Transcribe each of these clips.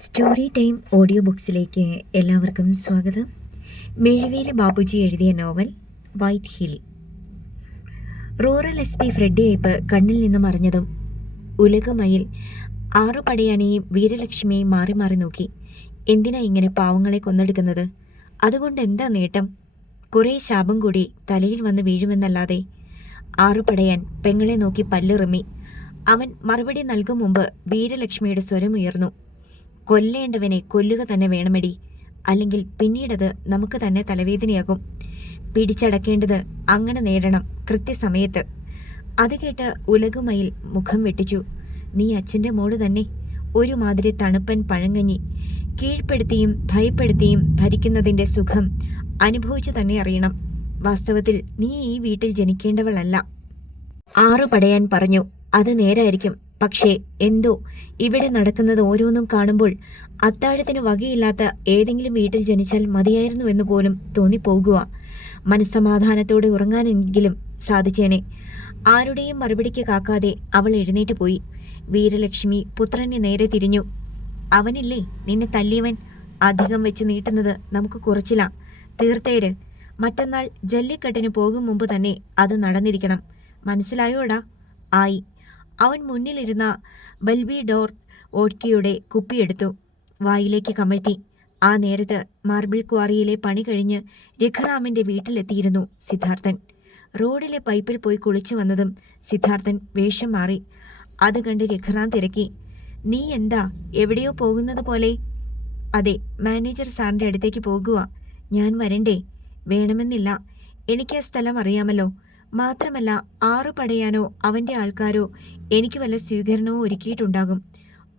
Story time audio ബുക്സിലേക്ക് എല്ലാവർക്കും സ്വാഗതം. മെഴുവേലി ബാബുജി എഴുതിയ novel white hill. Rural SP Freddy അയ്യപ്പ് കണ്ണിൽ നിന്ന് മറിഞ്ഞതും ഉലകമയിൽ ആറുപടയാനെയും വീരലക്ഷ്മിയെയും മാറി മാറി നോക്കി. എന്തിനാ ഇങ്ങനെ പാവങ്ങളെ കൊന്നെടുക്കുന്നത്? അതുകൊണ്ട് എന്താ നേട്ടം? കുറേ ശാപം കൂടി തലയിൽ വന്ന് വീഴുമെന്നല്ലാതെ. ആറുപടയാൻ പെങ്ങളെ നോക്കി പല്ലിറുമ്മി. അവൻ മറുപടി നൽകും മുമ്പ് വീരലക്ഷ്മിയുടെ സ്വരമുയർന്നു. കൊല്ലേണ്ടവനെ കൊല്ലുക തന്നെ വേണമെടി, അല്ലെങ്കിൽ പിന്നീടത് നമുക്ക് തന്നെ തലവേദനയാകും. പിടിച്ചടക്കേണ്ടത് അങ്ങനെ നേടണം കൃത്യസമയത്ത്. അത് കേട്ട് ഉലകുമയിൽ മുഖം വെട്ടിച്ചു. നീ അച്ഛൻ്റെ മോള് തന്നെ. ഒരുമാതിരി തണുപ്പൻ പഴങ്കഞ്ഞി. കീഴ്പ്പെടുത്തിയും ഭയപ്പെടുത്തിയും ഭരിക്കുന്നതിൻ്റെ സുഖം അനുഭവിച്ചു തന്നെ അറിയണം. വാസ്തവത്തിൽ നീ ഈ വീട്ടിൽ ജനിക്കേണ്ടവളല്ല. ആറുപടയാൻ പറഞ്ഞു. അത് നേരായിരിക്കും. പക്ഷേ എന്തോ ഇവിടെ നടക്കുന്നത് ഓരോന്നും കാണുമ്പോൾ അത്താഴത്തിന് വകയില്ലാത്ത ഏതെങ്കിലും വീട്ടിൽ ജനിച്ചാൽ മതിയായിരുന്നു എന്ന് പോലും തോന്നിപ്പോകുക. മനസ്സമാധാനത്തോടെ ഉറങ്ങാനെങ്കിലും സാധിച്ചേനെ. ആരുടെയും മറുപടിക്ക് കാക്കാതെ അവൾ എഴുന്നേറ്റ് പോയി. വീരലക്ഷ്മി പുത്രന് നേരെ തിരിഞ്ഞു. അവനില്ലേ നിന്നെ തല്ലിയവൻ? അധികം വെച്ച് നീട്ടുന്നത് നമുക്ക് കുറച്ചില്ല. തീർത്തേര്. മറ്റന്നാൾ ജല്ലിക്കെട്ടിന് പോകും മുമ്പ് തന്നെ അത് നടന്നിരിക്കണം. മനസ്സിലായോടാ? ആയി. അവൻ മുന്നിലിരുന്ന ബൽബിഡോർ വോഡ്കയുടെ കുപ്പിയെടുത്തു വായിലേക്ക് കമഴ്ത്തി. ആ നേരത്ത് മാർബിൾ ക്വാറിയിലെ പണി കഴിഞ്ഞ് രഘുറാമിൻ്റെ വീട്ടിലെത്തിയിരുന്നു സിദ്ധാർത്ഥൻ. റോഡിലെ പൈപ്പിൽ പോയി കുളിച്ചു വന്നതും സിദ്ധാർത്ഥൻ വേഷം മാറി. അത് കണ്ട് രഘുറാം തിരക്കി. നീ എന്താ എവിടെയോ പോകുന്നത് പോലെ? അതെ, മാനേജർ സാറിൻ്റെ അടുത്തേക്ക് പോകുക. ഞാൻ വരണ്ടേ? വേണമെന്നില്ല. എനിക്ക് ആ സ്ഥലം അറിയാമല്ലോ. മാത്രമല്ല ആറുപടയാനോ അവൻ്റെ ആൾക്കാരോ എനിക്ക് വല്ല സ്വീകരണവും ഒരുക്കിയിട്ടുണ്ടാകും.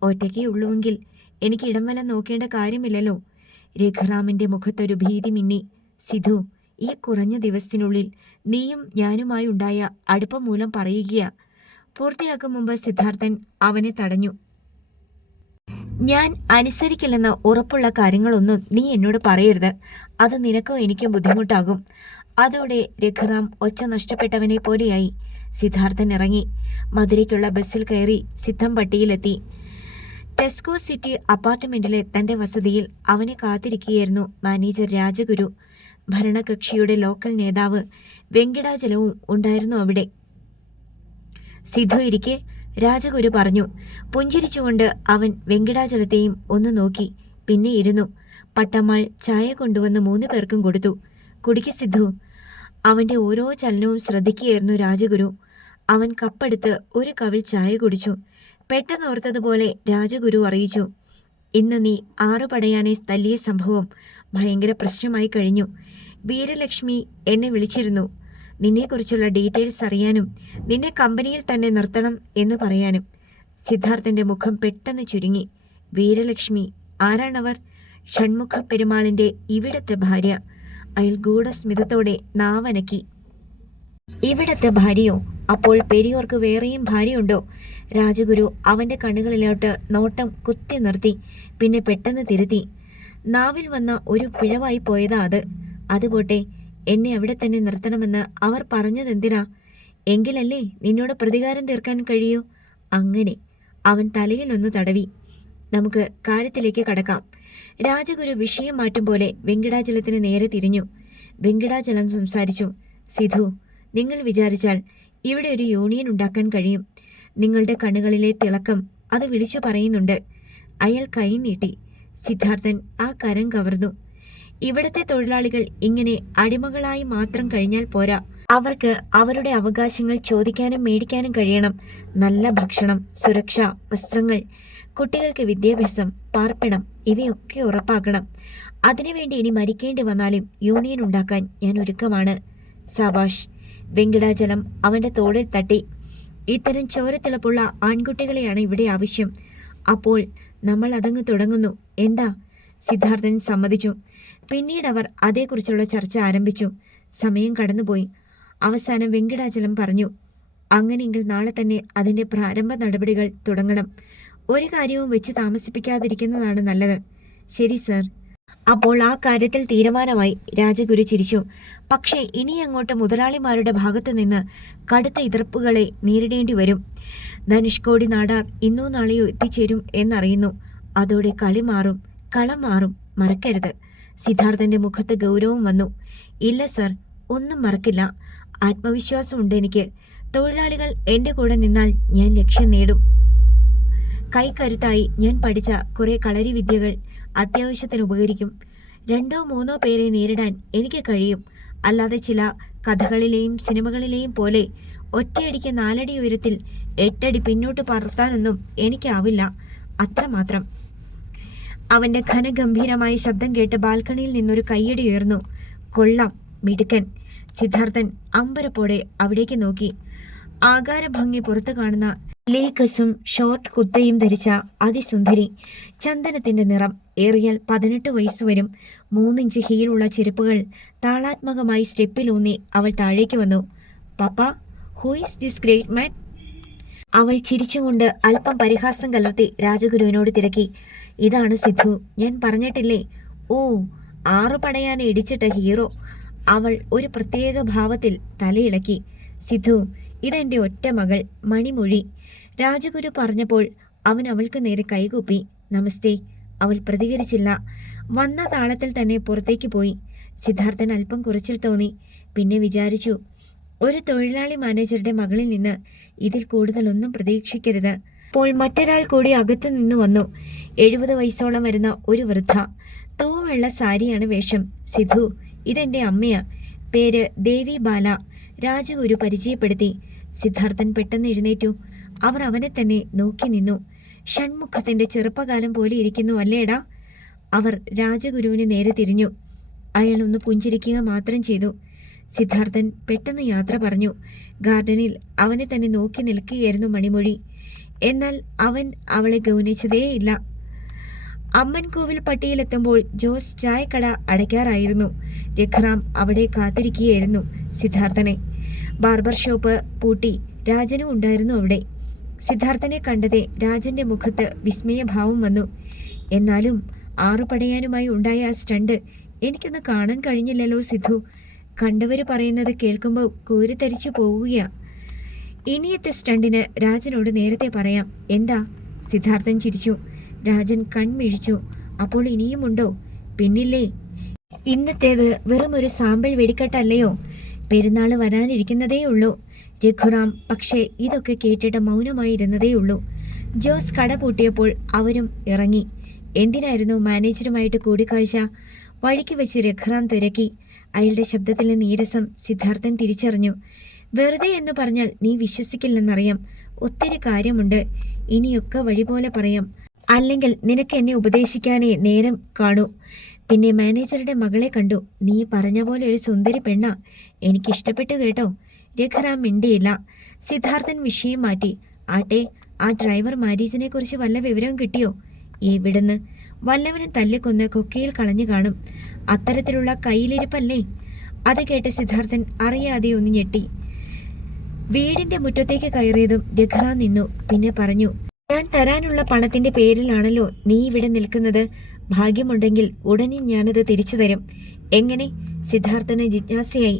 ഒറ്റയ്ക്കേ ഉള്ളുവെങ്കിൽ എനിക്ക് ഇടം വലം നോക്കേണ്ട കാര്യമില്ലല്ലോ. രഘുറാമിൻ്റെ മുഖത്തൊരു ഭീതി മിന്നി. സിധു, ഈ കുറഞ്ഞ ദിവസത്തിനുള്ളിൽ നീയും ഞാനുമായി ഉണ്ടായ അടുപ്പം മൂലം പറയുകയാ. പൂർത്തിയാക്കും മുമ്പ് സിദ്ധാർത്ഥൻ അവനെ തടഞ്ഞു. ഞാൻ അനുസരിക്കില്ലെന്ന് ഉറപ്പുള്ള കാര്യങ്ങളൊന്നും നീ എന്നോട് പറയരുത്. അത് നിനക്കോ എനിക്കും ബുദ്ധിമുട്ടാകും. അതോടെ രഘുറാം ഒച്ച നഷ്ടപ്പെട്ടവനെ പോലെയായി. സിദ്ധാർത്ഥൻ ഇറങ്ങി. മധുരയ്ക്കുള്ള ബസ്സിൽ കയറി സിദ്ധംപട്ടിയിലെത്തി. ടെസ്കോ സിറ്റി അപ്പാർട്ട്മെന്റിലെ തന്റെ വസതിയിൽ അവനെ കാത്തിരിക്കുകയായിരുന്നു മാനേജർ രാജഗുരു. ഭരണകക്ഷിയുടെ ലോക്കൽ നേതാവ് വെങ്കിടാചലവും ഉണ്ടായിരുന്നു അവിടെ. സിധു ഇരിക്കെ, രാജഗുരു പറഞ്ഞു. പുഞ്ചിരിച്ചുകൊണ്ട് അവൻ വെങ്കിടാചലത്തെയും ഒന്ന് നോക്കി. പിന്നെ ഇരുന്നു. പട്ടമ്മാൾ ചായ കൊണ്ടുവന്ന് 3 പേർക്കും കൊടുത്തു. കുടിക്ക് സിദ്ധു. അവൻ്റെ ഓരോ ചലനവും ശ്രദ്ധിക്കുകയായിരുന്നു രാജഗുരു. അവൻ കപ്പെടുത്ത് ഒരു കവിൾ ചായ കുടിച്ചു. പെട്ടെന്ന് ഓർത്തതുപോലെ രാജഗുരു അറിയിച്ചു. ഇന്ന് നീ ആറുപടയാനെ തല്ലിയ സംഭവം ഭയങ്കര പ്രശ്നമായി കഴിഞ്ഞു. വീരലക്ഷ്മി എന്നെ വിളിച്ചിരുന്നു. നിന്നെക്കുറിച്ചുള്ള ഡീറ്റെയിൽസ് അറിയാനും നിന്നെ കമ്പനിയിൽ തന്നെ നിർത്തണം എന്ന് പറയാനും. സിദ്ധാർത്ഥൻ്റെ മുഖം പെട്ടെന്ന് ചുരുങ്ങി. വീരലക്ഷ്മി ആരാണവർ? ഷൺമുഖ പെരുമാളിൻ്റെ ഇവിടത്തെ ഭാര്യ. അയാൾ ഗൂഢസ്മിതത്തോടെ നാവനക്കി. ഇവിടത്തെ ഭാര്യയോ? അപ്പോൾ പെരിയോർക്ക് വേറെയും ഭാര്യയുണ്ടോ? രാജഗുരു അവൻ്റെ കണ്ണുകളിലോട്ട് നോട്ടം കുത്തി നിർത്തി. പിന്നെ പെട്ടെന്ന് തിരുത്തി. നാവിൽ വന്ന ഒരു പിഴവായി പോയതാ അത്. അതുപോട്ടെ, എന്നെ അവിടെ തന്നെ നിർത്തണമെന്ന് അവർ പറഞ്ഞതെന്തിനാ? എങ്കിലല്ലേ നിന്നോട് പ്രതികാരം തീർക്കാൻ കഴിയൂ. അങ്ങനെ അവൻ തലയിലൊന്ന് തടവി. നമുക്ക് കാര്യത്തിലേക്ക് കടക്കാം. രാജഗുരു വിഷയം മാറ്റും പോലെ വെങ്കിടാചലത്തിന് നേരെ തിരിഞ്ഞു. വെങ്കിടാചലം സംസാരിച്ചു. സിധു, നിങ്ങൾ വിചാരിച്ചാൽ ഇവിടെ ഒരു യൂണിയൻ ഉണ്ടാക്കാൻ കഴിയും. നിങ്ങളുടെ കണ്ണുകളിലെ തിളക്കം അത് വിളിച്ചു പറയുന്നുണ്ട്. അയാൾ കൈ നീട്ടി. സിദ്ധാർത്ഥൻ ആ കരം കവർന്നു. ഇവിടത്തെ തൊഴിലാളികൾ ഇങ്ങനെ അടിമകളായി മാത്രം കഴിഞ്ഞാൽ പോരാ. അവർക്ക് അവരുടെ അവകാശങ്ങൾ ചോദിക്കാനും മേടിക്കാനും കഴിയണം. നല്ല ഭക്ഷണം, സുരക്ഷ, വസ്ത്രങ്ങൾ, കുട്ടികൾക്ക് വിദ്യാഭ്യാസം, പാർപ്പിടം ഇവയൊക്കെ ഉറപ്പാക്കണം. അതിനുവേണ്ടി ഇനി മരിക്കേണ്ടി വന്നാലും യൂണിയൻ ഉണ്ടാക്കാൻ ഞാൻ ഒരുക്കമാണ്. സബാഷ്. വെങ്കിടാചലം അവൻ്റെ തോളിൽ തട്ടി. ഇത്തരം ചോരത്തിളപ്പുള്ള ആൺകുട്ടികളെയാണ് ഇവിടെ ആവശ്യം. അപ്പോൾ നമ്മൾ അതങ്ങ് തുടങ്ങുന്നു. എന്താ? സിദ്ധാർത്ഥൻ സമ്മതിച്ചു. പിന്നീട് അവർ അതേക്കുറിച്ചുള്ള ചർച്ച ആരംഭിച്ചു. സമയം കടന്നുപോയി. അവസാനം വെങ്കിടാചലം പറഞ്ഞു, അങ്ങനെയെങ്കിൽ നാളെ തന്നെ അതിൻ്റെ പ്രാരംഭ നടപടികൾ തുടങ്ങണം. ഒരു കാര്യവും വെച്ച് താമസിപ്പിക്കാതിരിക്കുന്നതാണ് നല്ലത്. ശരി സർ. അപ്പോൾ ആ കാര്യത്തിൽ തീരുമാനമായി. രാജഗുരു ചിരിച്ചു. പക്ഷേ ഇനി അങ്ങോട്ട് മുതലാളിമാരുടെ ഭാഗത്തു നിന്ന് കടുത്ത എതിർപ്പുകളെ നേരിടേണ്ടി വരും. ധനുഷ്കോടി നാടാർ ഇന്നോ നാളെയോ എത്തിച്ചേരും എന്നറിയുന്നു. അതോടെ കളി മാറും, കളം മാറും, മറക്കരുത്. സിദ്ധാർത്ഥന്റെ മുഖത്ത് ഗൗരവം വന്നു. ഇല്ല സർ, ഒന്നും മറക്കില്ല. ആത്മവിശ്വാസമുണ്ട് എനിക്ക്. തൊഴിലാളികൾ എൻ്റെ കൂടെ നിന്നാൽ ഞാൻ ലക്ഷ്യം നേടും. കൈക്കരുത്തായി ഞാൻ പഠിച്ച കുറേ കളരി വിദ്യകൾ അത്യാവശ്യത്തിന് ഉപകരിക്കും. 2-3 പേരെ നേരിടാൻ എനിക്ക് കഴിയും. അല്ലാതെ ചില കഥകളിലെയും സിനിമകളിലെയും പോലെ ഒറ്റയടിക്ക് 4 അടി ഉയരത്തിൽ 8 അടി പിന്നോട്ട് പറത്താനൊന്നും എനിക്കാവില്ല. അത്രമാത്രം. അവൻ്റെ ഘനഗംഭീരമായ ശബ്ദം കേട്ട് ബാൽക്കണിയിൽ നിന്നൊരു കയ്യടി ഉയർന്നു. കൊള്ളാം, മിടുക്കൻ. സിദ്ധാർത്ഥൻ അമ്പരപ്പോടെ അവിടേക്ക് നോക്കി. ആകാരഭംഗി പുറത്തു കാണുന്ന ലേക്കസും ഷോർട്ട് കുത്തയും ധരിച്ച അതിസുന്ദരി. ചന്ദനത്തിൻ്റെ നിറം. ഏറിയാൽ 18 വയസ്സുവരും. 3 ഇഞ്ച് ഹീലുള്ള ചെരുപ്പുകൾ താളാത്മകമായി സ്റ്റെപ്പിലൂന്നി അവൾ താഴേക്ക് വന്നു. Papa, who is this great man? അവൾ ചിരിച്ചുകൊണ്ട് അല്പം പരിഹാസം കലർത്തി രാജഗുരുവിനോട് തിരക്കി. ഇതാണ് സിദ്ധു, ഞാൻ പറഞ്ഞിട്ടില്ലേ? ഓ, 6 പടയാനെ ഇടിച്ചിട്ട ഹീറോ. അവൾ ഒരു പ്രത്യേക ഭാവത്തിൽ തലയിളക്കി. സിദ്ധു, ഇതെൻ്റെ ഒറ്റ മകൾ മണിമൊഴി. രാജഗുരു പറഞ്ഞപ്പോൾ അവൻ അവൾക്ക് നേരെ കൈകൂപ്പി. നമസ്തേ. അവൾ പ്രതികരിച്ചില്ല. വന്ന താളത്തിൽ തന്നെ പുറത്തേക്ക് പോയി. സിദ്ധാർത്ഥൻ അല്പം കുറച്ചിൽ തോന്നി. പിന്നെ വിചാരിച്ചു, ഒരു തൊഴിലാളി മാനേജറുടെ മകളിൽ നിന്ന് ഇതിൽ കൂടുതലൊന്നും പ്രതീക്ഷിക്കരുത്. അപ്പോൾ മറ്റൊരാൾ കൂടി അകത്തു നിന്ന് വന്നു. 70 വയസ്സോളം വരുന്ന ഒരു വൃദ്ധ. തൂവെള്ള സാരിയാണ് വേഷം. സിദ്ധു, ഇതെൻ്റെ അമ്മയാ. പേര് ദേവി ബാല. രാജഗുരു പരിചയപ്പെടുത്തി. സിദ്ധാർത്ഥൻ പെട്ടെന്ന് എഴുന്നേറ്റു. അവർ അവനെ തന്നെ നോക്കി നിന്നു. ഷൺമുഖത്തിൻ്റെ ചെറുപ്പകാലം പോലെ ഇരിക്കുന്നു അല്ലേടാ? അവർ രാജഗുരുവിന് നേരെ തിരിഞ്ഞു. അയാൾ ഒന്ന് പുഞ്ചിരിക്കുക മാത്രം ചെയ്തു. സിദ്ധാർത്ഥൻ പെട്ടെന്ന് യാത്ര പറഞ്ഞു. ഗാർഡനിൽ അവനെ തന്നെ നോക്കി നിൽക്കുകയായിരുന്നു മണിമൊഴി. എന്നാൽ അവൻ അവളെ ഗൗനിച്ചതേയില്ല. അമ്മൻകോവിൽ പട്ടിയിലെത്തുമ്പോൾ ജോസ് ചായക്കട അടയ്ക്കാറായിരുന്നു. രഘുറാം അവിടെ കാത്തിരിക്കുകയായിരുന്നു സിദ്ധാർത്ഥനെ. ബാർബർ ഷോപ്പ് പൂട്ടി. രാജനും ഉണ്ടായിരുന്നു അവിടെ. സിദ്ധാർത്ഥനെ കണ്ടതേ രാജന്റെ മുഖത്ത് വിസ്മയഭാവം വന്നു. എന്നാലും 6 പടയാനുമായി ഉണ്ടായ ആ സ്റ്റണ്ട് എനിക്കൊന്ന് കാണാൻ കഴിഞ്ഞില്ലല്ലോ സിദ്ധു. കണ്ടവർ പറയുന്നത് കേൾക്കുമ്പോൾ കൂരിത്തരിച്ചു പോവുകയാ. ഇനിയത്തെ സ്റ്റണ്ടിന് രാജനോട് നേരത്തെ പറയാം. എന്താ? സിദ്ധാർത്ഥൻ ചിരിച്ചു. രാജൻ കൺമിഴിച്ചു. അപ്പോൾ ഇനിയുമുണ്ടോ? പിന്നില്ലേ. ഇന്നത്തേത് വെറും ഒരു സാമ്പിൾ വെടിക്കെട്ടല്ലയോ? പെരുന്നാൾ വരാനിരിക്കുന്നതേ ഉള്ളൂ. രഘുറാം പക്ഷേ ഇതൊക്കെ കേട്ടിട്ട് മൗനമായിരുന്നതേയുള്ളൂ. ജോസ് കട പൂട്ടിയപ്പോൾ അവരും ഇറങ്ങി. എന്തിനായിരുന്നു മാനേജറുമായിട്ട് കൂടിക്കാഴ്ച? വഴിക്ക് വെച്ച് രഘുറാം തിരക്കി. അയാളുടെ ശബ്ദത്തിലെ നീരസം സിദ്ധാർത്ഥൻ തിരിച്ചറിഞ്ഞു. വെറുതെ എന്ന് പറഞ്ഞാൽ നീ വിശ്വസിക്കില്ലെന്നറിയാം. ഒത്തിരി കാര്യമുണ്ട്. ഇനിയൊക്കെ വഴി പോലെ പറയാം. അല്ലെങ്കിൽ നിനക്ക് എന്നെ ഉപദേശിക്കാനേ നേരം കാണൂ. പിന്നെ മാനേജറുടെ മകളെ കണ്ടു. നീ പറഞ്ഞ പോലെ ഒരു സുന്ദരി പെണ്ണാ. എനിക്കിഷ്ടപ്പെട്ടു കേട്ടോ. രഘുറാം മിണ്ടിയില്ല. സിദ്ധാർത്ഥൻ വിഷയം മാറ്റി. ആട്ടെ, ആ ഡ്രൈവർ മാരീജിനെ കുറിച്ച് വല്ല വിവരവും കിട്ടിയോ? എവിടുന്ന്? വല്ലവനും തല്ലിക്കൊന്ന് കൊക്കയിൽ കളഞ്ഞു കാണും. അത്തരത്തിലുള്ള കയ്യിലിരിപ്പല്ലേ? അത് കേട്ട് സിദ്ധാർത്ഥൻ അറിയാതെ ഒന്ന് ഞെട്ടി. വീടിന്റെ മുറ്റത്തേക്ക് കയറിയതും രഘുറാം നിന്നു. പിന്നെ പറഞ്ഞു, ഞാൻ തരാനുള്ള പണത്തിന്റെ പേരിലാണല്ലോ നീ ഇവിടെ നിൽക്കുന്നത്. ഭാഗ്യമുണ്ടെങ്കിൽ ഉടനെ ഞാനത് തിരിച്ചു തരും. എങ്ങനെ? സിദ്ധാർത്ഥന് ജിജ്ഞാസയായി.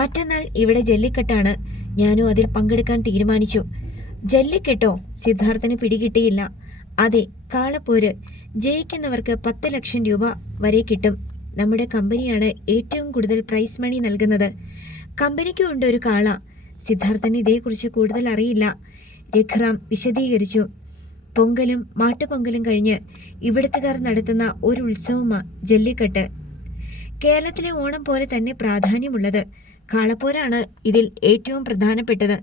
മറ്റന്നാൾ ഇവിടെ ജല്ലിക്കെട്ടാണ്. ഞാനും അതിൽ പങ്കെടുക്കാൻ തീരുമാനിച്ചു. ജല്ലിക്കെട്ടോ? സിദ്ധാർത്ഥന് പിടികിട്ടിയില്ല. അതെ, കാളപ്പോര്. ജയിക്കുന്നവർക്ക് 10 ലക്ഷം രൂപ വരെ കിട്ടും. നമ്മുടെ കമ്പനിയാണ് ഏറ്റവും കൂടുതൽ പ്രൈസ് മണി നൽകുന്നത്. കമ്പനിക്കും ഉണ്ട് ഒരു കാള. സിദ്ധാർത്ഥന് ഇതേക്കുറിച്ച് കൂടുതൽ അറിയില്ല. രഘുറാം വിശദീകരിച്ചു. പൊങ്കലും മാട്ടുപൊങ്കലും കഴിഞ്ഞ് ഇവിടുത്തുകാർ നടത്തുന്ന ഒരു ഉത്സവമാണ് ജല്ലിക്കെട്ട്. കേരളത്തിലെ ഓണം പോലെ തന്നെ പ്രാധാന്യമുള്ളത്. കാളപ്പോരാണ് ഇതിൽ ഏറ്റവും പ്രധാനപ്പെട്ടത്.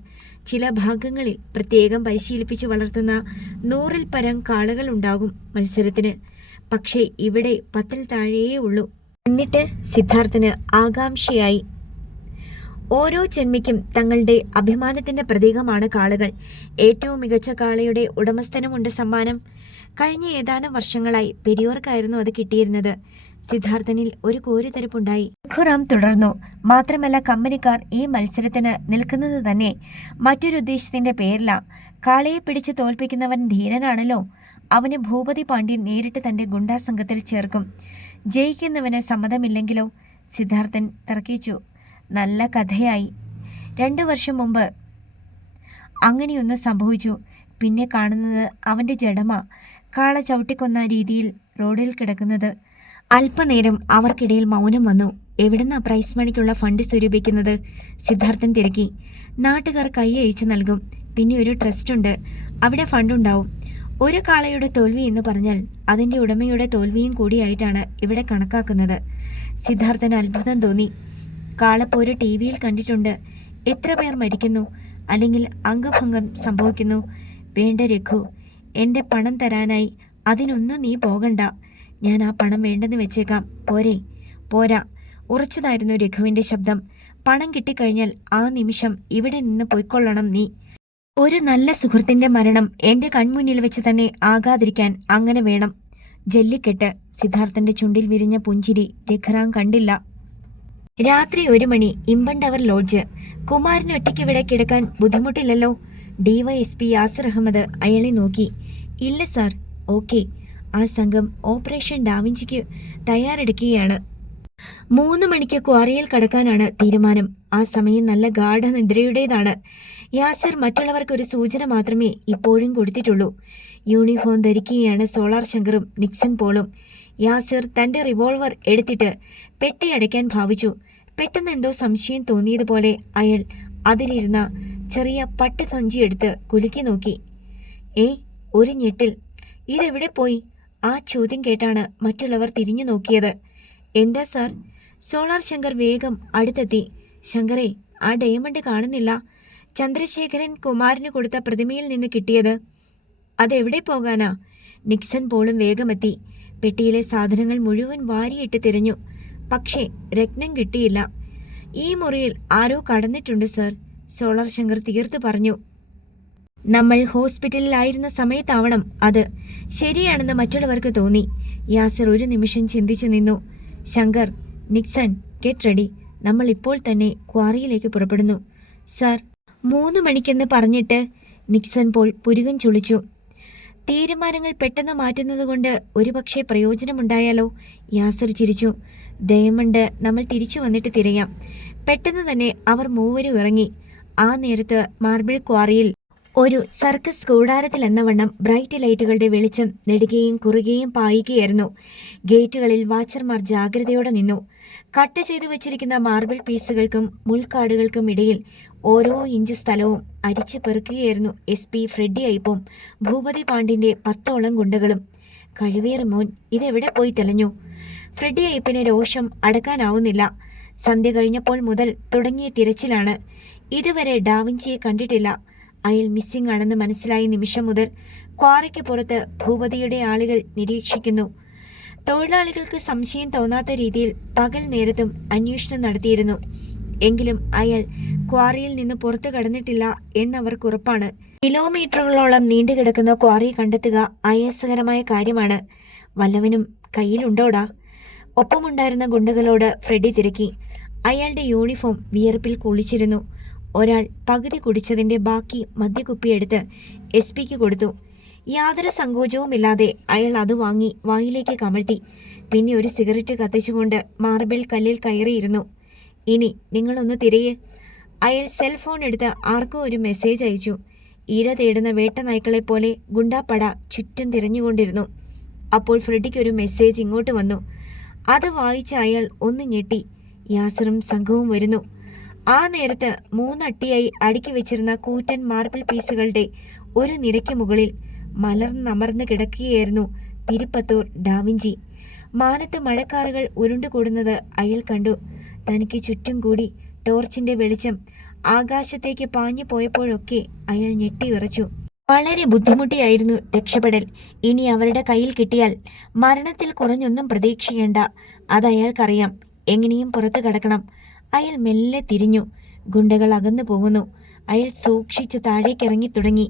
ചില ഭാഗങ്ങളിൽ പ്രത്യേകം പരിശീലിപ്പിച്ച് വളർത്തുന്ന 100-ൽ പരം കാളകൾ ഉണ്ടാകും മത്സരത്തിന്. പക്ഷേ ഇവിടെ 10-ൽ താഴെയേ ഉള്ളൂ. എന്നിട്ട് സിദ്ധാർത്ഥന് ആകാംക്ഷയായി. ഓരോ ജന്മിക്കും തങ്ങളുടെ അഭിമാനത്തിൻ്റെ പ്രതീകമാണ് കാളകൾ. ഏറ്റവും മികച്ച കാളയുടെ ഉടമസ്ഥനുമുണ്ട് സമ്മാനം. കഴിഞ്ഞ ഏതാനും വർഷങ്ങളായി പെരിയോർക്കായിരുന്നു അത് കിട്ടിയിരുന്നത്. സിദ്ധാർത്ഥനിൽ ഒരു കോരിത്തരിപ്പുണ്ടായി. രഘുറാം തുടർന്നു. മാത്രമല്ല, കമ്പനിക്കാർ ഈ മത്സരത്തിന് നിൽക്കുന്നത് തന്നെ മറ്റൊരു ഉദ്ദേശത്തിന്റെ പേരില. കാളയെ പിടിച്ച് തോൽപ്പിക്കുന്നവൻ ധീരനാണല്ലോ. അവന് ഭൂപതി പാണ്ഡ്യൻ നേരിട്ട് തന്റെ ഗുണ്ടാ സംഘത്തിൽ ചേർക്കും. ജയിക്കുന്നവന് സമ്മതമില്ലെങ്കിലോ? സിദ്ധാർത്ഥൻ തർക്കിച്ചു. നല്ല കഥയായി. 2 വർഷം മുമ്പ് അങ്ങനെയൊന്ന് സംഭവിച്ചു. പിന്നെ കാണുന്നത് അവൻ്റെ ജഡമ. കാള ചവിട്ടിക്കൊന്ന രീതിയിൽ റോഡിൽ കിടക്കുന്നത്. അല്പനേരം അവർക്കിടയിൽ മൗനം വന്നു. എവിടുന്നാ പ്രൈസ് മണിക്കുള്ള ഫണ്ട് സ്വരൂപിക്കുന്നത്? സിദ്ധാർത്ഥൻ തിരക്കി. നാട്ടുകാർ കൈ അയച്ചു നൽകും. പിന്നെ ഒരു ട്രസ്റ്റ് ഉണ്ട്, അവിടെ ഫണ്ടുണ്ടാവും. ഒരു കാളയുടെ തോൽവി എന്ന് പറഞ്ഞാൽ അതിൻ്റെ ഉടമയുടെ തോൽവിയും കൂടിയായിട്ടാണ് ഇവിടെ കണക്കാക്കുന്നത്. സിദ്ധാർത്ഥന് അത്ഭുതം തോന്നി. കാളപ്പോര് ടി വിയിൽ കണ്ടിട്ടുണ്ട്. എത്ര പേർ മരിക്കുന്നു, അല്ലെങ്കിൽ അംഗഭംഗം സംഭവിക്കുന്നു. വേണ്ട രഘു, എൻ്റെ പണം തരാനായി അതിനൊന്നും നീ പോകണ്ട. ഞാൻ ആ പണം വേണ്ടെന്ന് വെച്ചേക്കാം. പോരെ? പോരാ, ഉറച്ചതായിരുന്നു രഘുവിൻ്റെ ശബ്ദം. പണം കിട്ടിക്കഴിഞ്ഞാൽ ആ നിമിഷം ഇവിടെ നിന്ന് പൊയ്ക്കൊള്ളണം നീ. ഒരു നല്ല സുഹൃത്തിൻ്റെ മരണം എൻ്റെ കൺമുന്നിൽ വെച്ച് തന്നെ ആകാതിരിക്കാൻ അങ്ങനെ വേണം. ജല്ലിക്കെട്ട്. സിദ്ധാർത്ഥന്റെ ചുണ്ടിൽ വിരിഞ്ഞ പുഞ്ചിരി രഘുറാം കണ്ടില്ല. രാത്രി 1 മണി, ഇമ്പൻ ടവർ ലോഡ്ജ്. കുമാരന് ഒറ്റയ്ക്ക് ഇവിടെ കിടക്കാൻ ബുദ്ധിമുട്ടില്ലല്ലോ? DYSP യാസിർ അഹമ്മദ് അയാളെ നോക്കി. ഇല്ല സാർ. ഓക്കെ. ആ സംഘം ഓപ്പറേഷൻ ഡാവിഞ്ചിക്ക് തയ്യാറെടുക്കുകയാണ്. 3 മണിക്ക് ക്വാറിയിൽ കടക്കാനാണ് തീരുമാനം. ആ സമയം നല്ല ഗാഠനിദ്രയുടേതാണ്. യാസിർ മറ്റുള്ളവർക്ക് ഒരു സൂചന മാത്രമേ ഇപ്പോഴും കൊടുത്തിട്ടുള്ളൂ. യൂണിഫോം ധരിക്കുകയാണ് സോളാർ ശങ്കറും നിക്സൺ പോളും. യാസിർ തൻ്റെ റിവോൾവർ എടുത്തിട്ട് പെട്ടി അടയ്ക്കാൻ ഭാവിച്ചു. പെട്ടെന്ന് എന്തോ സംശയം തോന്നിയതുപോലെ അയാൾ അതിലിരുന്ന ചെറിയ പട്ട് സഞ്ചിയെടുത്ത് കുലുക്കി നോക്കി. ഒരു ഞെട്ടിൽ. ഇതെവിടെ പോയി? ആ ചോദ്യം കേട്ടാണ് മറ്റുള്ളവർ തിരിഞ്ഞു നോക്കിയത്. എന്താ സാർ? സോളാർ ശങ്കർ വേഗം അടുത്തെത്തി. ശങ്കറെ, ആ ഡയമണ്ട് കാണുന്നില്ല. ചന്ദ്രശേഖരൻ കുമാരന് കൊടുത്ത പ്രതിമയിൽ നിന്ന് കിട്ടിയത്. അതെവിടെ പോകാനാ? നിക്സൺ പോളും വേഗമെത്തി. പെട്ടിയിലെ സാധനങ്ങൾ മുഴുവൻ വാരിയിട്ട് തിരഞ്ഞു. പക്ഷേ രത്നം കിട്ടിയില്ല. ഈ മുറിയിൽ ആരോ കടന്നിട്ടുണ്ട് സാർ, സോളാർ ശങ്കർ തീർത്ത് പറഞ്ഞു. നമ്മൾ ഹോസ്പിറ്റലിലായിരുന്ന സമയത്താവണം അത്. ശരിയാണെന്ന് മറ്റുള്ളവർക്ക് തോന്നി. യാസിർ ഒരു നിമിഷം ചിന്തിച്ചു നിന്നു. Shankar, Nixon, get ready. നമ്മൾ ഇപ്പോൾ തന്നെ ക്വാറിയിലേക്ക് പുറപ്പെടുന്നു. സാർ, 3 മണിക്കെന്ന് പറഞ്ഞിട്ട്. നിക്സൺ പോൾ പുരുകം ചുളിച്ചു. തീരുമാനങ്ങൾ പെട്ടെന്ന് മാറ്റുന്നതുകൊണ്ട് ഒരുപക്ഷെ പ്രയോജനമുണ്ടായാലോ? യാസിർ ചിരിച്ചു. ഡയമണ്ട് നമ്മൾ തിരിച്ചു വന്നിട്ട് തിരയാം. പെട്ടെന്ന് തന്നെ അവർ മൂവരും ഇറങ്ങി. ആ നേരത്ത് മാർബിൾ ക്വാറിയിൽ ഒരു സർക്കസ് കൂടാരത്തിലെന്നവണ്ണം ബ്രൈറ്റ് ലൈറ്റുകളുടെ വെളിച്ചം നെടുകയും കുറുകയും പായുകയായിരുന്നു. ഗേറ്റുകളിൽ വാച്ചർമാർ ജാഗ്രതയോടെ നിന്നു. കട്ട് ചെയ്തു വച്ചിരിക്കുന്ന മാർബിൾ പീസുകൾക്കും മുൾക്കാടുകൾക്കും ഇടയിൽ ഓരോ ഇഞ്ച് സ്ഥലവും അരിച്ചു പെറുക്കുകയായിരുന്നു SP ഫ്രെഡി അയ്യപ്പും ഭൂപതി പാണ്ഡിൻ്റെ 10ഓളം ഗുണ്ടകളും. കഴിവേറി മോൻ, ഇതെവിടെ പോയി തെളിഞ്ഞു? ഫ്രെഡി അയ്യപ്പന് രോഷം അടക്കാനാവുന്നില്ല. സന്ധ്യ കഴിഞ്ഞപ്പോൾ മുതൽ തുടങ്ങിയ തിരച്ചിലാണ്. ഇതുവരെ ഡാവിഞ്ചിയെ കണ്ടിട്ടില്ല. അയാൾ മിസ്സിംഗ് ആണെന്ന് മനസ്സിലായ നിമിഷം മുതൽ ക്വാറിക്ക് പുറത്ത് ഭൂപതിയുടെ ആളുകൾ നിരീക്ഷിക്കുന്നു. തൊഴിലാളികൾക്ക് സംശയം തോന്നാത്ത രീതിയിൽ പകൽ നേരത്തും അന്വേഷണം നടത്തിയിരുന്നു. എങ്കിലും അയാൾ ക്വാറിയിൽ നിന്ന് പുറത്തു കടന്നിട്ടില്ല എന്നവർക്കുറപ്പാണ്. കിലോമീറ്ററുകളോളം നീണ്ടുകിടക്കുന്ന ക്വാറി കണ്ടെത്തുക ആയാസകരമായ കാര്യമാണ്. വല്ലവനും കയ്യിലുണ്ടോടാ? ഒപ്പമുണ്ടായിരുന്ന ഗുണ്ടകളോട് ഫ്രെഡി തിരക്കി. അയാളുടെ യൂണിഫോം വിയർപ്പിൽ കുളിച്ചിരുന്നു. ഒരാൾ പകുതി കുടിച്ചതിൻ്റെ ബാക്കി മദ്യക്കുപ്പിയെടുത്ത് SP-ക്ക് കൊടുത്തു. യാതൊരു സങ്കോചവുമില്ലാതെ അയാൾ അത് വാങ്ങി വായിലേക്ക് കമഴ്ത്തി. പിന്നെ ഒരു സിഗരറ്റ് കത്തിച്ചുകൊണ്ട് മാർബിൾ കല്ലിൽ കയറിയിരുന്നു. ഇനി നിങ്ങളൊന്ന് തിരയേ. അയാൾ സെൽഫോൺ എടുത്ത് ആർക്കോ ഒരു മെസ്സേജ് അയച്ചു. ഇര തേടുന്ന വേട്ടനായ്ക്കളെപ്പോലെ ഗുണ്ടാപ്പട ചുറ്റും തിരഞ്ഞുകൊണ്ടിരുന്നു. അപ്പോൾ ഫ്രെഡിക്കൊരു മെസ്സേജ് ഇങ്ങോട്ട് വന്നു. അത് വായിച്ച അയാൾ ഒന്ന് ഞെട്ടി. യാസിറും സംഘവും വരുന്നു. ആ നേരത്ത് 3 അട്ടിയായി അടുക്കി വെച്ചിരുന്ന കൂറ്റൻ മാർബിൾ പീസുകളുടെ ഒരു നിരയ്ക്ക് മുകളിൽ മലർന്നമർന്ന് കിടക്കുകയായിരുന്നു തിരുപ്പത്തൂർ ഡാവിഞ്ചി. മാനത്ത് മഴക്കാറുകൾ ഉരുണ്ടുകൂടുന്നത് അയാൾ കണ്ടു. തനിക്ക് ചുറ്റും കൂടി ടോർച്ചിന്റെ വെളിച്ചം ആകാശത്തേക്ക് പാഞ്ഞു പോയപ്പോഴൊക്കെ അയാൾ ഞെട്ടിവിറച്ചു. വളരെ ബുദ്ധിമുട്ടിയായിരുന്നു രക്ഷപ്പെടൽ. ഇനി അവരുടെ കയ്യിൽ കിട്ടിയാൽ മരണത്തിൽ കുറഞ്ഞൊന്നും പ്രതീക്ഷിക്കേണ്ട. അതയാൾക്കറിയാം. എങ്ങനെയും പുറത്തു കടക്കണം. അയാൾ മെല്ലെ തിരിഞ്ഞു. ഗുണ്ടകൾ അകന്നു പോകുന്നു. അയാൾ സൂക്ഷിച്ച് താഴേക്കിറങ്ങി തുടങ്ങി.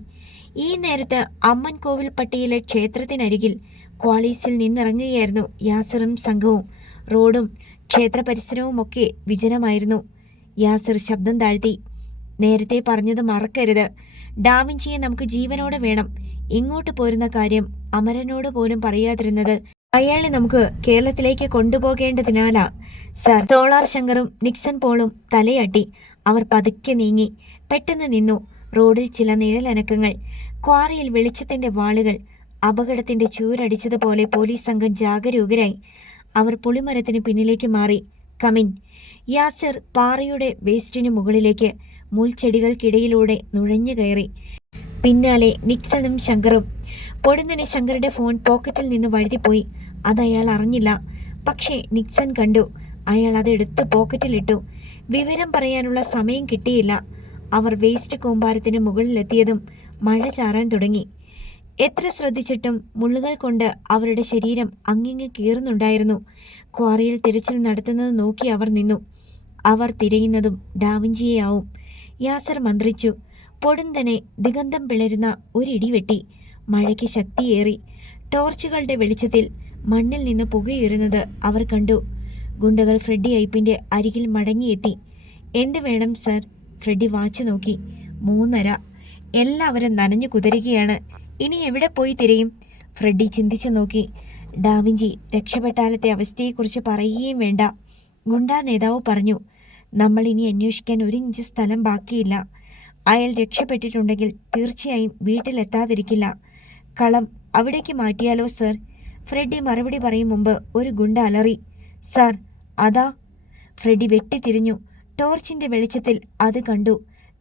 ഈ നേരത്ത് അമ്മൻ കോവിൽ പട്ടിയിലെ ക്ഷേത്രത്തിനരികിൽ ക്വാളീസിൽ നിന്നിറങ്ങുകയായിരുന്നു യാസിറും സംഘവും. റോഡും ക്ഷേത്ര പരിസരവുമൊക്കെ വിജനമായിരുന്നു. യാസിർ ശബ്ദം താഴ്ത്തി. നേരത്തെ പറഞ്ഞത് മറക്കരുത്. ഡാവിഞ്ചിയെ നമുക്ക് ജീവനോടെ വേണം. ഇങ്ങോട്ട് പോരുന്ന കാര്യം അമരനോട് പോലും പറയാതിരുന്നത് അയാളെ നമുക്ക് കേരളത്തിലേക്ക് കൊണ്ടുപോകേണ്ടതിനാലാ സാർ. സോളാർ ശങ്കറും നിക്സൺ പോളും തലയാട്ടി. അവർ പതുക്കെ നീങ്ങി. പെട്ടെന്ന് നിന്നു. റോഡിൽ ചില നിഴലനക്കങ്ങൾ. ക്വാറിയിൽ വെളിച്ചത്തിന്റെ വാളുകൾ. അപകടത്തിന്റെ ചൂരടിച്ചതുപോലെ പോലീസ് സംഘം ജാഗരൂകരായി. അവർ പുളിമരത്തിന് പിന്നിലേക്ക് മാറി. കമിൻ. യാസിർ പാറയുടെ വേസ്റ്റിനു മുകളിലേക്ക് മുൾച്ചെടികൾക്കിടയിലൂടെ നുഴഞ്ഞു കയറി. പിന്നാലെ നിക്സണും ശങ്കറും. പൊടുന്നനെ ശങ്കറുടെ ഫോൺ പോക്കറ്റിൽ നിന്ന് വഴുതിപ്പോയി. അതയാൾ അറിഞ്ഞില്ല. പക്ഷേ നിക്സൺ കണ്ടു. അയാൾ അതെടുത്ത് പോക്കറ്റിലിട്ടു. വിവരം പറയാനുള്ള സമയം കിട്ടിയില്ല. അവർ വേസ്റ്റ് കൂമ്പാരത്തിന് മുകളിലെത്തിയതും മഴ ചാറാൻ തുടങ്ങി. എത്ര ശ്രദ്ധിച്ചിട്ടും മുള്ളുകൾ കൊണ്ട് അവരുടെ ശരീരം അങ്ങിങ്ങ് കീറുന്നുണ്ടായിരുന്നു. ക്വാറിയിൽ തിരച്ചിൽ നടത്തുന്നത് നോക്കി അവർ നിന്നു. അവർ തിരയുന്നതും ഡാവിഞ്ചിയെയാവും. യാസർ മന്ത്രിച്ചു. പൊടുന്നനെ ദിഗന്തം പിളരുന്ന ഒരിടിവെട്ടി. മഴയ്ക്ക് ശക്തിയേറി. ടോർച്ചുകളുടെ വെളിച്ചത്തിൽ മണ്ണിൽ നിന്ന് പുകയുയരുന്നത് അവർ കണ്ടു. ഗുണ്ടകൾ ഫ്രെഡി ഐപ്പിന്റെ അരികിൽ മടങ്ങിയെത്തി. എന്ത് വേണം സർ? ഫ്രെഡി വാച്ച് നോക്കി. 3:30. എല്ലാവരും നനഞ്ഞു കുതിരുകയാണ്. ഇനി എവിടെ പോയി തിരയും? ഫ്രെഡി ചിന്തിച്ചു നോക്കി. ഡാവിഞ്ചി രക്ഷപ്പെട്ടാലത്തെ അവസ്ഥയെക്കുറിച്ച് പറയുകയും വേണ്ട. ഗുണ്ടാ നേതാവ് പറഞ്ഞു. നമ്മൾ ഇനി അന്വേഷിക്കാൻ 1 ഇഞ്ച് സ്ഥലം ബാക്കിയില്ല. അയാൾ രക്ഷപ്പെട്ടിട്ടുണ്ടെങ്കിൽ തീർച്ചയായും വീട്ടിലെത്താതിരിക്കില്ല. കളം അവിടേക്ക് മാറ്റിയാലോ സർ? ഫ്രെഡി മറുപടി പറയും മുമ്പ് ഒരു ഗുണ്ട അലറി. സർ, അതാ. ഫ്രെഡി വെട്ടിത്തിരിഞ്ഞു. ടോർച്ചിന്റെ വെളിച്ചത്തിൽ അത് കണ്ടു.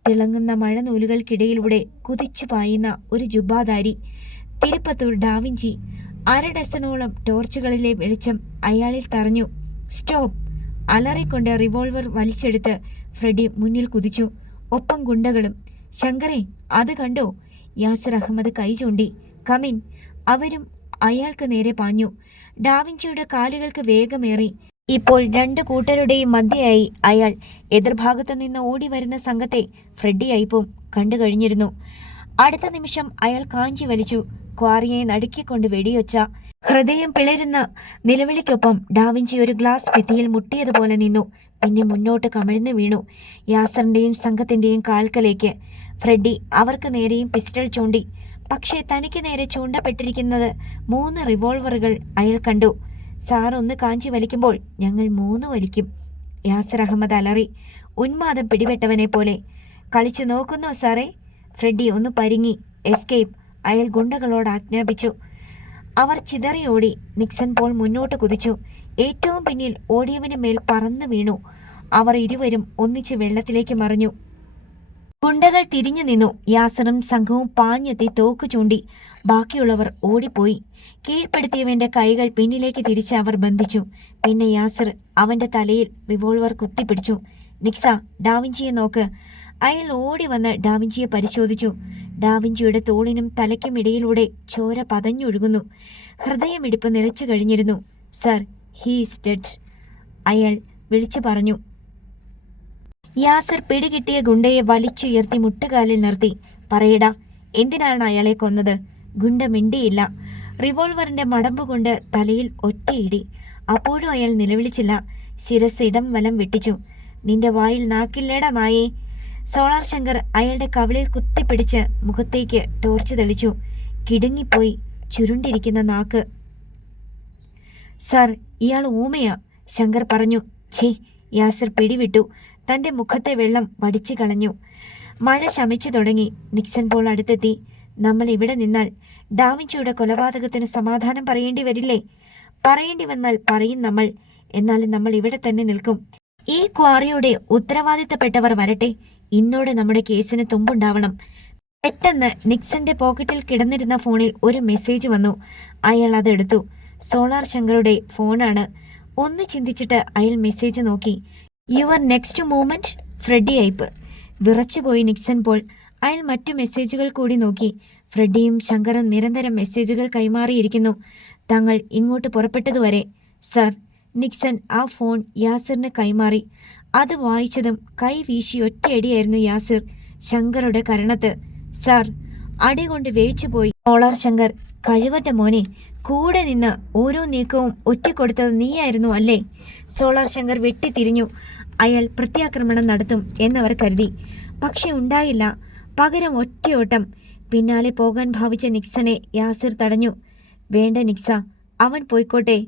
തിളങ്ങുന്ന മഴനൂലുകൾക്കിടയിലൂടെ കുതിച്ചു പായുന്ന ഒരു ജുബാധാരി. തിരുപ്പത്തൂർ ഡാവിഞ്ചി. 1/2 ഡസനോളം ടോർച്ചുകളിലെ വെളിച്ചം അയാളിൽ തറഞ്ഞു. സ്റ്റോപ്പ്! അലറിക്കൊണ്ട് റിവോൾവർ വലിച്ചെടുത്ത് ഫ്രെഡി മുന്നിൽ കുതിച്ചു. ഒപ്പം ഗുണ്ടകളും. ശങ്കറെ, അത് കണ്ടോ? യാസിർ അഹമ്മദ് കൈ ചൂണ്ടി. കമിൻ. അവരും അയാൾക്ക് നേരെ പാഞ്ഞു. ഡാവിഞ്ചിയുടെ കാലുകൾക്ക് വേഗമേറി. ഇപ്പോൾ 2 കൂട്ടരുടെയും മധ്യയായി അയാൾ. എതിർഭാഗത്തു നിന്ന് ഓടി വരുന്ന സംഘത്തെ ഫ്രെഡി ഐപ്പും കണ്ടു കഴിഞ്ഞിരുന്നു. അടുത്ത നിമിഷം അയാൾ കാഞ്ചി വലിച്ചു. ക്വാറിയെ നടുക്കിക്കൊണ്ട് വെടിയൊച്ച. ഹൃദയം പിളരുന്ന നിലവിളിക്കൊപ്പം ഡാവിഞ്ചി ഒരു ഗ്ലാസ് ഭിത്തിയിൽ മുട്ടിയതുപോലെ നിന്നു. പിന്നെ മുന്നോട്ട് കമിഴ്ന്നു വീണു. യാസറിന്റെയും സംഘത്തിന്റെയും കാൽക്കലേക്ക്. ഫ്രെഡി അവർക്ക് നേരെയും പിസ്റ്റൾ ചൂണ്ടി. പക്ഷേ തനിക്ക് നേരെ ചൂണ്ടപ്പെട്ടിരിക്കുന്നത് 3 റിവോൾവറുകൾ അയാൾ കണ്ടു. സാർ ഒന്ന് കാഞ്ചി വലിക്കുമ്പോൾ ഞങ്ങൾ 3 വലിക്കും. യാസിർ അഹമ്മദ് അലറി, ഉന്മാദം പിടിപെട്ടവനെ പോലെ. കളിച്ചു നോക്കുന്നോ സാറേ? ഫ്രെഡി ഒന്ന് പരിങ്ങി. എസ്കേപ്പ്! അയാൾ ഗുണ്ടകളോട് ആജ്ഞാപിച്ചു. അവർ ചിതറിയോടി. നിക്സൺ പോൾ മുന്നോട്ട് കുതിച്ചു. ഏറ്റവും പിന്നിൽ ഓടിയവന് മേൽ പറന്നു വീണു. അവർ ഇരുവരും ഒന്നിച്ച് വെള്ളത്തിലേക്ക് മറിഞ്ഞു. ഗുണ്ടകൾ തിരിഞ്ഞു നിന്നു. യാസറും സംഘവും പാഞ്ഞെത്തി തോക്ക് ചൂണ്ടി. ബാക്കിയുള്ളവർ ഓടിപ്പോയി. കീഴ്പ്പെടുത്തിയവന്റെ കൈകൾ പിന്നിലേക്ക് തിരിച്ച് അവർ ബന്ധിച്ചു. പിന്നെ യാസർ അവന്റെ തലയിൽ റിവോൾവർ കുത്തിപ്പിടിച്ചു. നിക്സ, ഡാവിഞ്ചിയെ നോക്ക്. അയാൾ ഓടി വന്ന് ഡാവിഞ്ചിയെ പരിശോധിച്ചു. ഡാവിഞ്ചിയുടെ തോളിനും തലയ്ക്കും ഇടയിലൂടെ ചോര പതഞ്ഞൊഴുകുന്നു. ഹൃദയമിടിപ്പ് നിലച്ചു കഴിഞ്ഞിരുന്നു. സർ, ഹീസ് ഡെഡ്, അയാൾ വിളിച്ചു പറഞ്ഞു. യാസർ പിടികിട്ടിയ ഗുണ്ടയെ വലിച്ചുയർത്തി മുട്ടുകാലിൽ നിർത്തി. പറയടാ, എന്തിനാണ് അയാളെ കൊന്നത്? ഗുണ്ട മിണ്ടിയില്ല. റിവോൾവറിന്റെ മടമ്പുകൊണ്ട് തലയിൽ ഒറ്റയിടി. അപ്പോഴും അയാൾ നിലവിളിച്ചില്ല. ശിരസ് ഇടം വലം വെട്ടിച്ചു. നിന്റെ വായിൽ നാക്കില്ലേടാ നായേ? സോളാർ ശങ്കർ അയാളുടെ കവിളിൽ കുത്തിപ്പിടിച്ച് മുഖത്തേക്ക് ടോർച്ച് തെളിച്ചു. കിടുങ്ങിപ്പോയി ചുരുണ്ടിരിക്കുന്ന നാക്ക്. സർ, ഇയാൾ ഊമയാ, ശങ്കർ പറഞ്ഞു. ഛേ! യാസിർ പിടിവിട്ടു. തന്റെ മുഖത്തെ വെള്ളം വടിച്ചു കളഞ്ഞു. മഴ ശമിച്ചു തുടങ്ങി. നിക്സൺ പോൾ അടുത്തെത്തി. നമ്മൾ ഇവിടെ നിന്നാൽ ഡാവിഞ്ചിയുടെ കൊലപാതകത്തിന് സമാധാനം പറയേണ്ടി വരില്ലേ? പറയേണ്ടി വന്നാൽ പറയും നമ്മൾ. എന്നാലും നമ്മൾ ഇവിടെ തന്നെ നിൽക്കും. ഈ ക്വാറിയുടെ ഉത്തരവാദിത്തപ്പെട്ടവർ വരട്ടെ. ഇന്നോടെ നമ്മുടെ കേസിന് തുമ്പുണ്ടാവണം. പെട്ടെന്ന് നിക്സന്റെ പോക്കറ്റിൽ കിടന്നിരുന്ന ഫോണിൽ ഒരു മെസ്സേജ് വന്നു. അയാൾ അതെടുത്തു. സോളാർ ശങ്കറുടെ ഫോണാണ്. ഒന്ന് ചിന്തിച്ചിട്ട് അയാൾ മെസ്സേജ് നോക്കി. Your next movement? Freddy Ipe. വിറച്ചുപോയി നിക്സൺ പോൾ. അയാൾ മറ്റു മെസ്സേജുകൾ കൂടി നോക്കി. ഫ്രെഡിയും ശങ്കറും നിരന്തരം മെസ്സേജുകൾ കൈമാറിയിരിക്കുന്നു. തങ്ങൾ ഇങ്ങോട്ട് പുറപ്പെട്ടതുവരെ. സർ, നിക്സൺ ആ ഫോൺ യാസിറിന് കൈമാറി. അത് വായിച്ചതും കൈ വീശി ഒറ്റയടിയായിരുന്നു യാസിർ ശങ്കറുടെ കരണത്ത്. സർ, അടികൊണ്ട് വേച്ചുപോയി. സോളാർ ശങ്കർ, കഴിവറ്റ മോനെ, കൂടെ നിന്ന് ഓരോ നീക്കവും ഒറ്റക്കൊടുത്തത് നീയായിരുന്നു അല്ലേ? സോളാർ ശങ്കർ വെട്ടിത്തിരിഞ്ഞു. അയാൾ പ്രത്യാക്രമണം നടത്തും എന്നവർ കരുതി. പക്ഷെ ഉണ്ടായില്ല. പകരം ഒറ്റയോട്ടം. പിന്നാലെ പോകാൻ ഭാവിച്ച നിക്സണെ യാസിർ തടഞ്ഞു. വേണ്ട നിക്സ, അവൻ പോയിക്കോട്ടെ.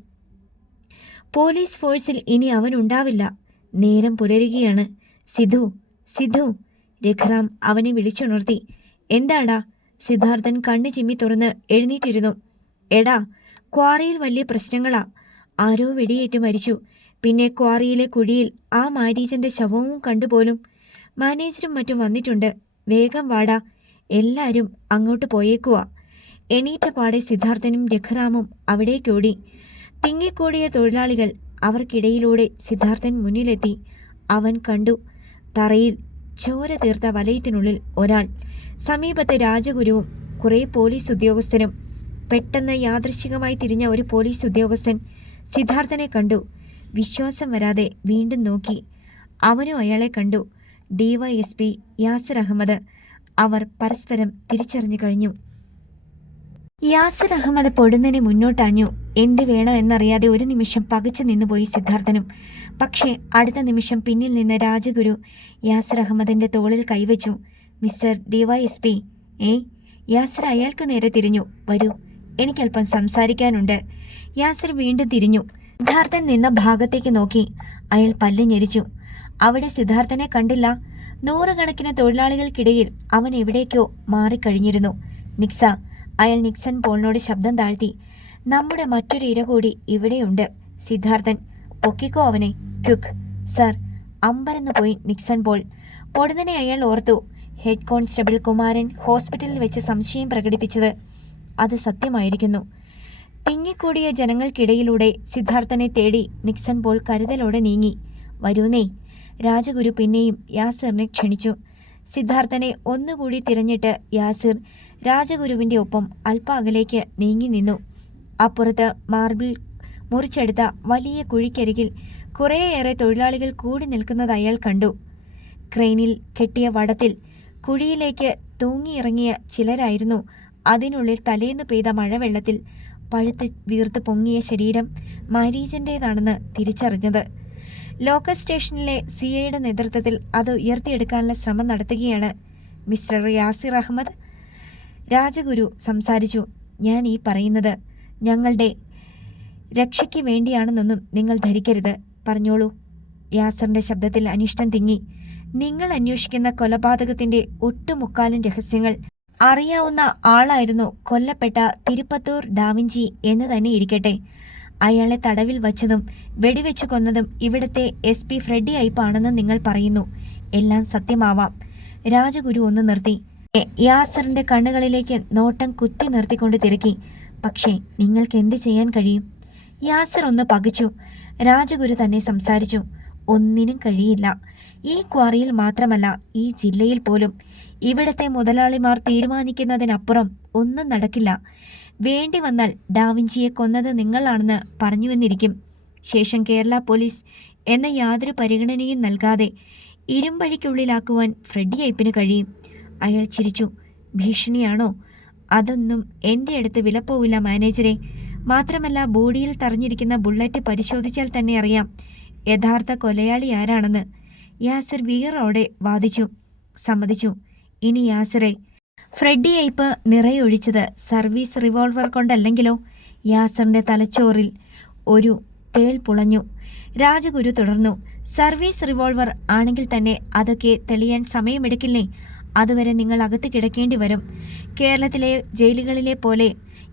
പോലീസ് ഫോഴ്സിൽ ഇനി അവൻ ഉണ്ടാവില്ല. നേരം പുലരുകയാണ്. സിധു, സിധു! രഘുറാം അവനെ വിളിച്ചുണർത്തി. എന്താടാ? സിദ്ധാർത്ഥൻ കണ്ണു ചിമ്മി തുറന്ന് എഴുന്നേറ്റിരുന്നു. എടാ, ക്വാറിയിൽ വലിയ പ്രശ്നങ്ങളാ. ആരോ വെടിയേറ്റ് മരിച്ചു. പിന്നെ ക്വാറിയിലെ കുഴിയിൽ ആ മാരീചന്റെ ശവവും കണ്ടുപോലും. മാനേജരും മറ്റും വന്നിട്ടുണ്ട്. വേഗം വാടാ, എല്ലാരും അങ്ങോട്ട് പോയേക്കുവാ. എണീറ്റ പാടെ സിദ്ധാർത്ഥനും രഘുറാമും അവിടേക്കോടി. തിങ്ങിക്കൂടിയ തൊഴിലാളികൾ. അവർക്കിടയിലൂടെ സിദ്ധാർത്ഥൻ മുന്നിലെത്തി. അവൻ കണ്ടു, തറയിൽ ചോര തീർത്ത വലയത്തിനുള്ളിൽ ഒരാൾ. സമീപത്തെ രാജഗുരുവും കുറേ പോലീസ് ഉദ്യോഗസ്ഥരും. പെട്ടെന്ന് യാദൃശ്ചികമായി തിരിഞ്ഞ ഒരു പോലീസ് ഉദ്യോഗസ്ഥൻ സിദ്ധാർത്ഥനെ കണ്ടു. വിശ്വാസം വരാതെ വീണ്ടും നോക്കി. അവനും അയാളെ കണ്ടു. DYSP യാസിർ അഹമ്മദ്. അവർ പരസ്പരം തിരിച്ചറിഞ്ഞു കഴിഞ്ഞു. യാസിർ അഹമ്മദ് പൊടുന്നനെ മുന്നോട്ടാഞ്ഞു. എന്ത് വേണോ എന്നറിയാതെ ഒരു നിമിഷം പകച്ചു നിന്നുപോയി സിദ്ധാർത്ഥനും. പക്ഷേ അടുത്ത നിമിഷം പിന്നിൽ നിന്ന് രാജഗുരു യാസിർ അഹമ്മദിന്റെ തോളിൽ കൈവച്ചു. Mister DYSP. യാസിർ അയാൾക്ക് നേരെ തിരിഞ്ഞു. വരൂ, എനിക്കല്പം സംസാരിക്കാനുണ്ട്. യാസിർ വീണ്ടും തിരിഞ്ഞു. സിദ്ധാർത്ഥൻ നിന്ന ഭാഗത്തേക്ക് നോക്കി. അയാൾ പല്ല് ഞെരിച്ചു. അവിടെ സിദ്ധാർത്ഥനെ കണ്ടില്ല. നൂറുകണക്കിന് തൊഴിലാളികൾക്കിടയിൽ അവൻ എവിടേക്കോ മാറിക്കഴിഞ്ഞിരുന്നു. നിക്സ. അയാൾ നിക്സൺ പോളിനോട് ശബ്ദം താഴ്ത്തി. നമ്മുടെ മറ്റൊരു ഇര കൂടി ഇവിടെയുണ്ട്. സിദ്ധാർത്ഥൻ. പൊക്കിക്കോ അവനെ, ക്യുക്ക്. സർ. അമ്പരന്ന് പോയി നിക്സൺ പോൾ. പൊടുന്നനെ അയാൾ ഓർത്തു, ഹെഡ് കോൺസ്റ്റബിൾ കുമാരൻ ഹോസ്പിറ്റലിൽ വെച്ച് സംശയം പ്രകടിപ്പിച്ചത്. അത് സത്യമായിരിക്കുന്നു. തിങ്ങിക്കൂടിയ ജനങ്ങൾക്കിടയിലൂടെ സിദ്ധാർത്ഥനെ തേടി നിക്സൺ പോൾ കരുതലോടെ നീങ്ങി. വരൂന്നേ. രാജഗുരു പിന്നെയും യാസിറിനെ ക്ഷണിച്ചു. സിദ്ധാർത്ഥനെ ഒന്നുകൂടി തിരഞ്ഞിട്ട് യാസിർ രാജഗുരുവിൻ്റെ ഒപ്പം അല്പ അകലേക്ക് നീങ്ങി നിന്നു. അപ്പുറത്ത് മാർബിൾ മുറിച്ചെടുത്ത വലിയ കുഴിക്കരികിൽ കുറേയേറെ തൊഴിലാളികൾ കൂടി നിൽക്കുന്നത് അയാൾ കണ്ടു. ക്രെയിനിൽ കെട്ടിയ വടത്തിൽ കുഴിയിലേക്ക് തൂങ്ങിയിറങ്ങിയ ചിലരായിരുന്നു. അതിനുള്ളിൽ തലേന്ന് പെയ്ത മഴവെള്ളത്തിൽ പഴുത്ത് വീർത്ത് പൊങ്ങിയ ശരീരം മാരീചൻ്റേതാണെന്ന് തിരിച്ചറിഞ്ഞത്. ലോക്കൽ സ്റ്റേഷനിലെ CIയുടെ നേതൃത്വത്തിൽ അത് ഉയർത്തിയെടുക്കാനുള്ള ശ്രമം നടത്തുകയാണ് മിസ്റ്റർ യാസിർ അഹമ്മദ്. രാജഗുരു സംസാരിച്ചു. ഞാൻ ഈ പറയുന്നത് ഞങ്ങളുടെ രക്ഷയ്ക്ക് വേണ്ടിയാണെന്നൊന്നും നിങ്ങൾ ധരിക്കരുത്. പറഞ്ഞോളൂ. യാസിറിൻ്റെ ശബ്ദത്തിൽ അനിഷ്ടം തിങ്ങി. നിങ്ങൾ അന്വേഷിക്കുന്ന കൊലപാതകത്തിൻ്റെ ഒട്ടുമുക്കാലും രഹസ്യങ്ങൾ അറിയാവുന്ന ആളായിരുന്നു കൊല്ലപ്പെട്ട തിരുപ്പത്തൂർ ഡാവിഞ്ചി എന്ന് തന്നെ ഇരിക്കട്ടെ. അയാളെ തടവിൽ വച്ചതും വെടിവെച്ചു കൊന്നതും ഇവിടുത്തെ SP ഫ്രെഡി ഐപ്പാണെന്ന് നിങ്ങൾ പറയുന്നു. എല്ലാം സത്യമാവാം. രാജഗുരു ഒന്ന് നിർത്തി. യാസിറിന്റെ കണ്ണുകളിലേക്ക് നോട്ടം കുത്തി നിർത്തിക്കൊണ്ട് തിരക്കി. പക്ഷേ നിങ്ങൾക്ക് എന്ത് ചെയ്യാൻ കഴിയും? യാസിർ ഒന്ന് പകച്ചു. രാജഗുരു തന്നെ സംസാരിച്ചു. ഒന്നിനും കഴിയില്ല. ഈ ക്വാറിയിൽ മാത്രമല്ല, ഈ ജില്ലയിൽ പോലും. ഇവിടത്തെ മുതലാളിമാർ തീരുമാനിക്കുന്നതിനപ്പുറം ഒന്നും നടക്കില്ല. വേണ്ടി വന്നാൽ ഡാവിഞ്ചിയെ കൊന്നത് നിങ്ങളാണെന്ന് പറഞ്ഞുവെന്നിരിക്കും. ശേഷം കേരള പോലീസ് എന്ന യാതൊരു പരിഗണനയും നൽകാതെ ഇരുമ്പഴിക്കുള്ളിലാക്കുവാൻ ഫ്രെഡി ഐപ്പിന് കഴിയും. അയാൾ ചിരിച്ചു. ഭീഷണിയാണോ? അതൊന്നും എൻ്റെ അടുത്ത് വിലപ്പോവില്ല മാനേജരെ. മാത്രമല്ല, ബോഡിയിൽ തറഞ്ഞിരിക്കുന്ന ബുള്ളറ്റ് പരിശോധിച്ചാൽ തന്നെ അറിയാം യഥാർത്ഥ കൊലയാളി ആരാണെന്ന്. യാസിർ വീറോടെ വാദിച്ചു. സമ്മതിച്ചു. ഇനി യാസിറെ, ഫ്രെഡി ഐപ്പ് നിറയൊഴിച്ചത് സർവീസ് റിവോൾവർ കൊണ്ടല്ലെങ്കിലോ? യാസിറിൻ്റെ തലച്ചോറിൽ ഒരു തേൾ പുളഞ്ഞു. രാജഗുരു തുടർന്നു. സർവീസ് റിവോൾവർ ആണെങ്കിൽ തന്നെ അതൊക്കെ തെളിയാൻ സമയമെടുക്കില്ലേ? അതുവരെ നിങ്ങൾ അകത്ത് കിടക്കേണ്ടി വരും. കേരളത്തിലെ ജയിലുകളിലെ പോലെ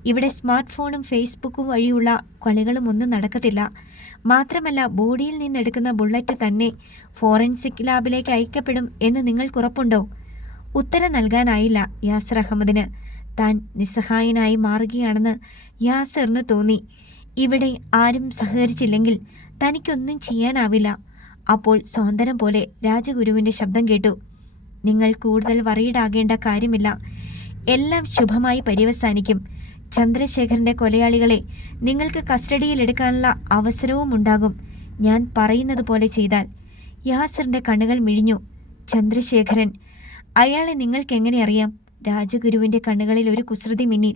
ഇവിടെ സ്മാർട്ട് ഫോണും ഫേസ്ബുക്കും വഴിയുള്ള കളികളും ഒന്നും നടക്കത്തില്ല. മാത്രമല്ല, ബോഡിയിൽ നിന്നെടുക്കുന്ന ബുള്ളറ്റ് തന്നെ ഫോറൻസിക് ലാബിലേക്ക് അയക്കപ്പെടും എന്ന് നിങ്ങൾക്കുറപ്പുണ്ടോ? ഉത്തരം നൽകാനായില്ല യാസിർ അഹമ്മദിന്. താൻ നിസ്സഹായനായി മാറുകയാണെന്ന് യാസിറിന് തോന്നി. ഇവിടെ ആരും സഹകരിച്ചില്ലെങ്കിൽ തനിക്കൊന്നും ചെയ്യാനാവില്ല. അപ്പോൾ സ്വാതന്ത്ര്യം പോലെ രാജഗുരുവിൻ്റെ ശബ്ദം കേട്ടു. നിങ്ങൾ കൂടുതൽ വറീഡാകേണ്ട കാര്യമില്ല. എല്ലാം ശുഭമായി പര്യവസാനിക്കും. ചന്ദ്രശേഖരൻ്റെ കൊലയാളികളെ നിങ്ങൾക്ക് കസ്റ്റഡിയിലെടുക്കാനുള്ള അവസരവും ഉണ്ടാകും, ഞാൻ പറയുന്നത് പോലെ ചെയ്താൽ. യാസിറിൻ്റെ കണ്ണുകൾ മിഴിഞ്ഞു. ചന്ദ്രശേഖരൻ? അയാളെ നിങ്ങൾക്കെങ്ങനെ അറിയാം? രാജഗുരുവിൻ്റെ കണ്ണുകളിൽ ഒരു കുസൃതി മിന്നി.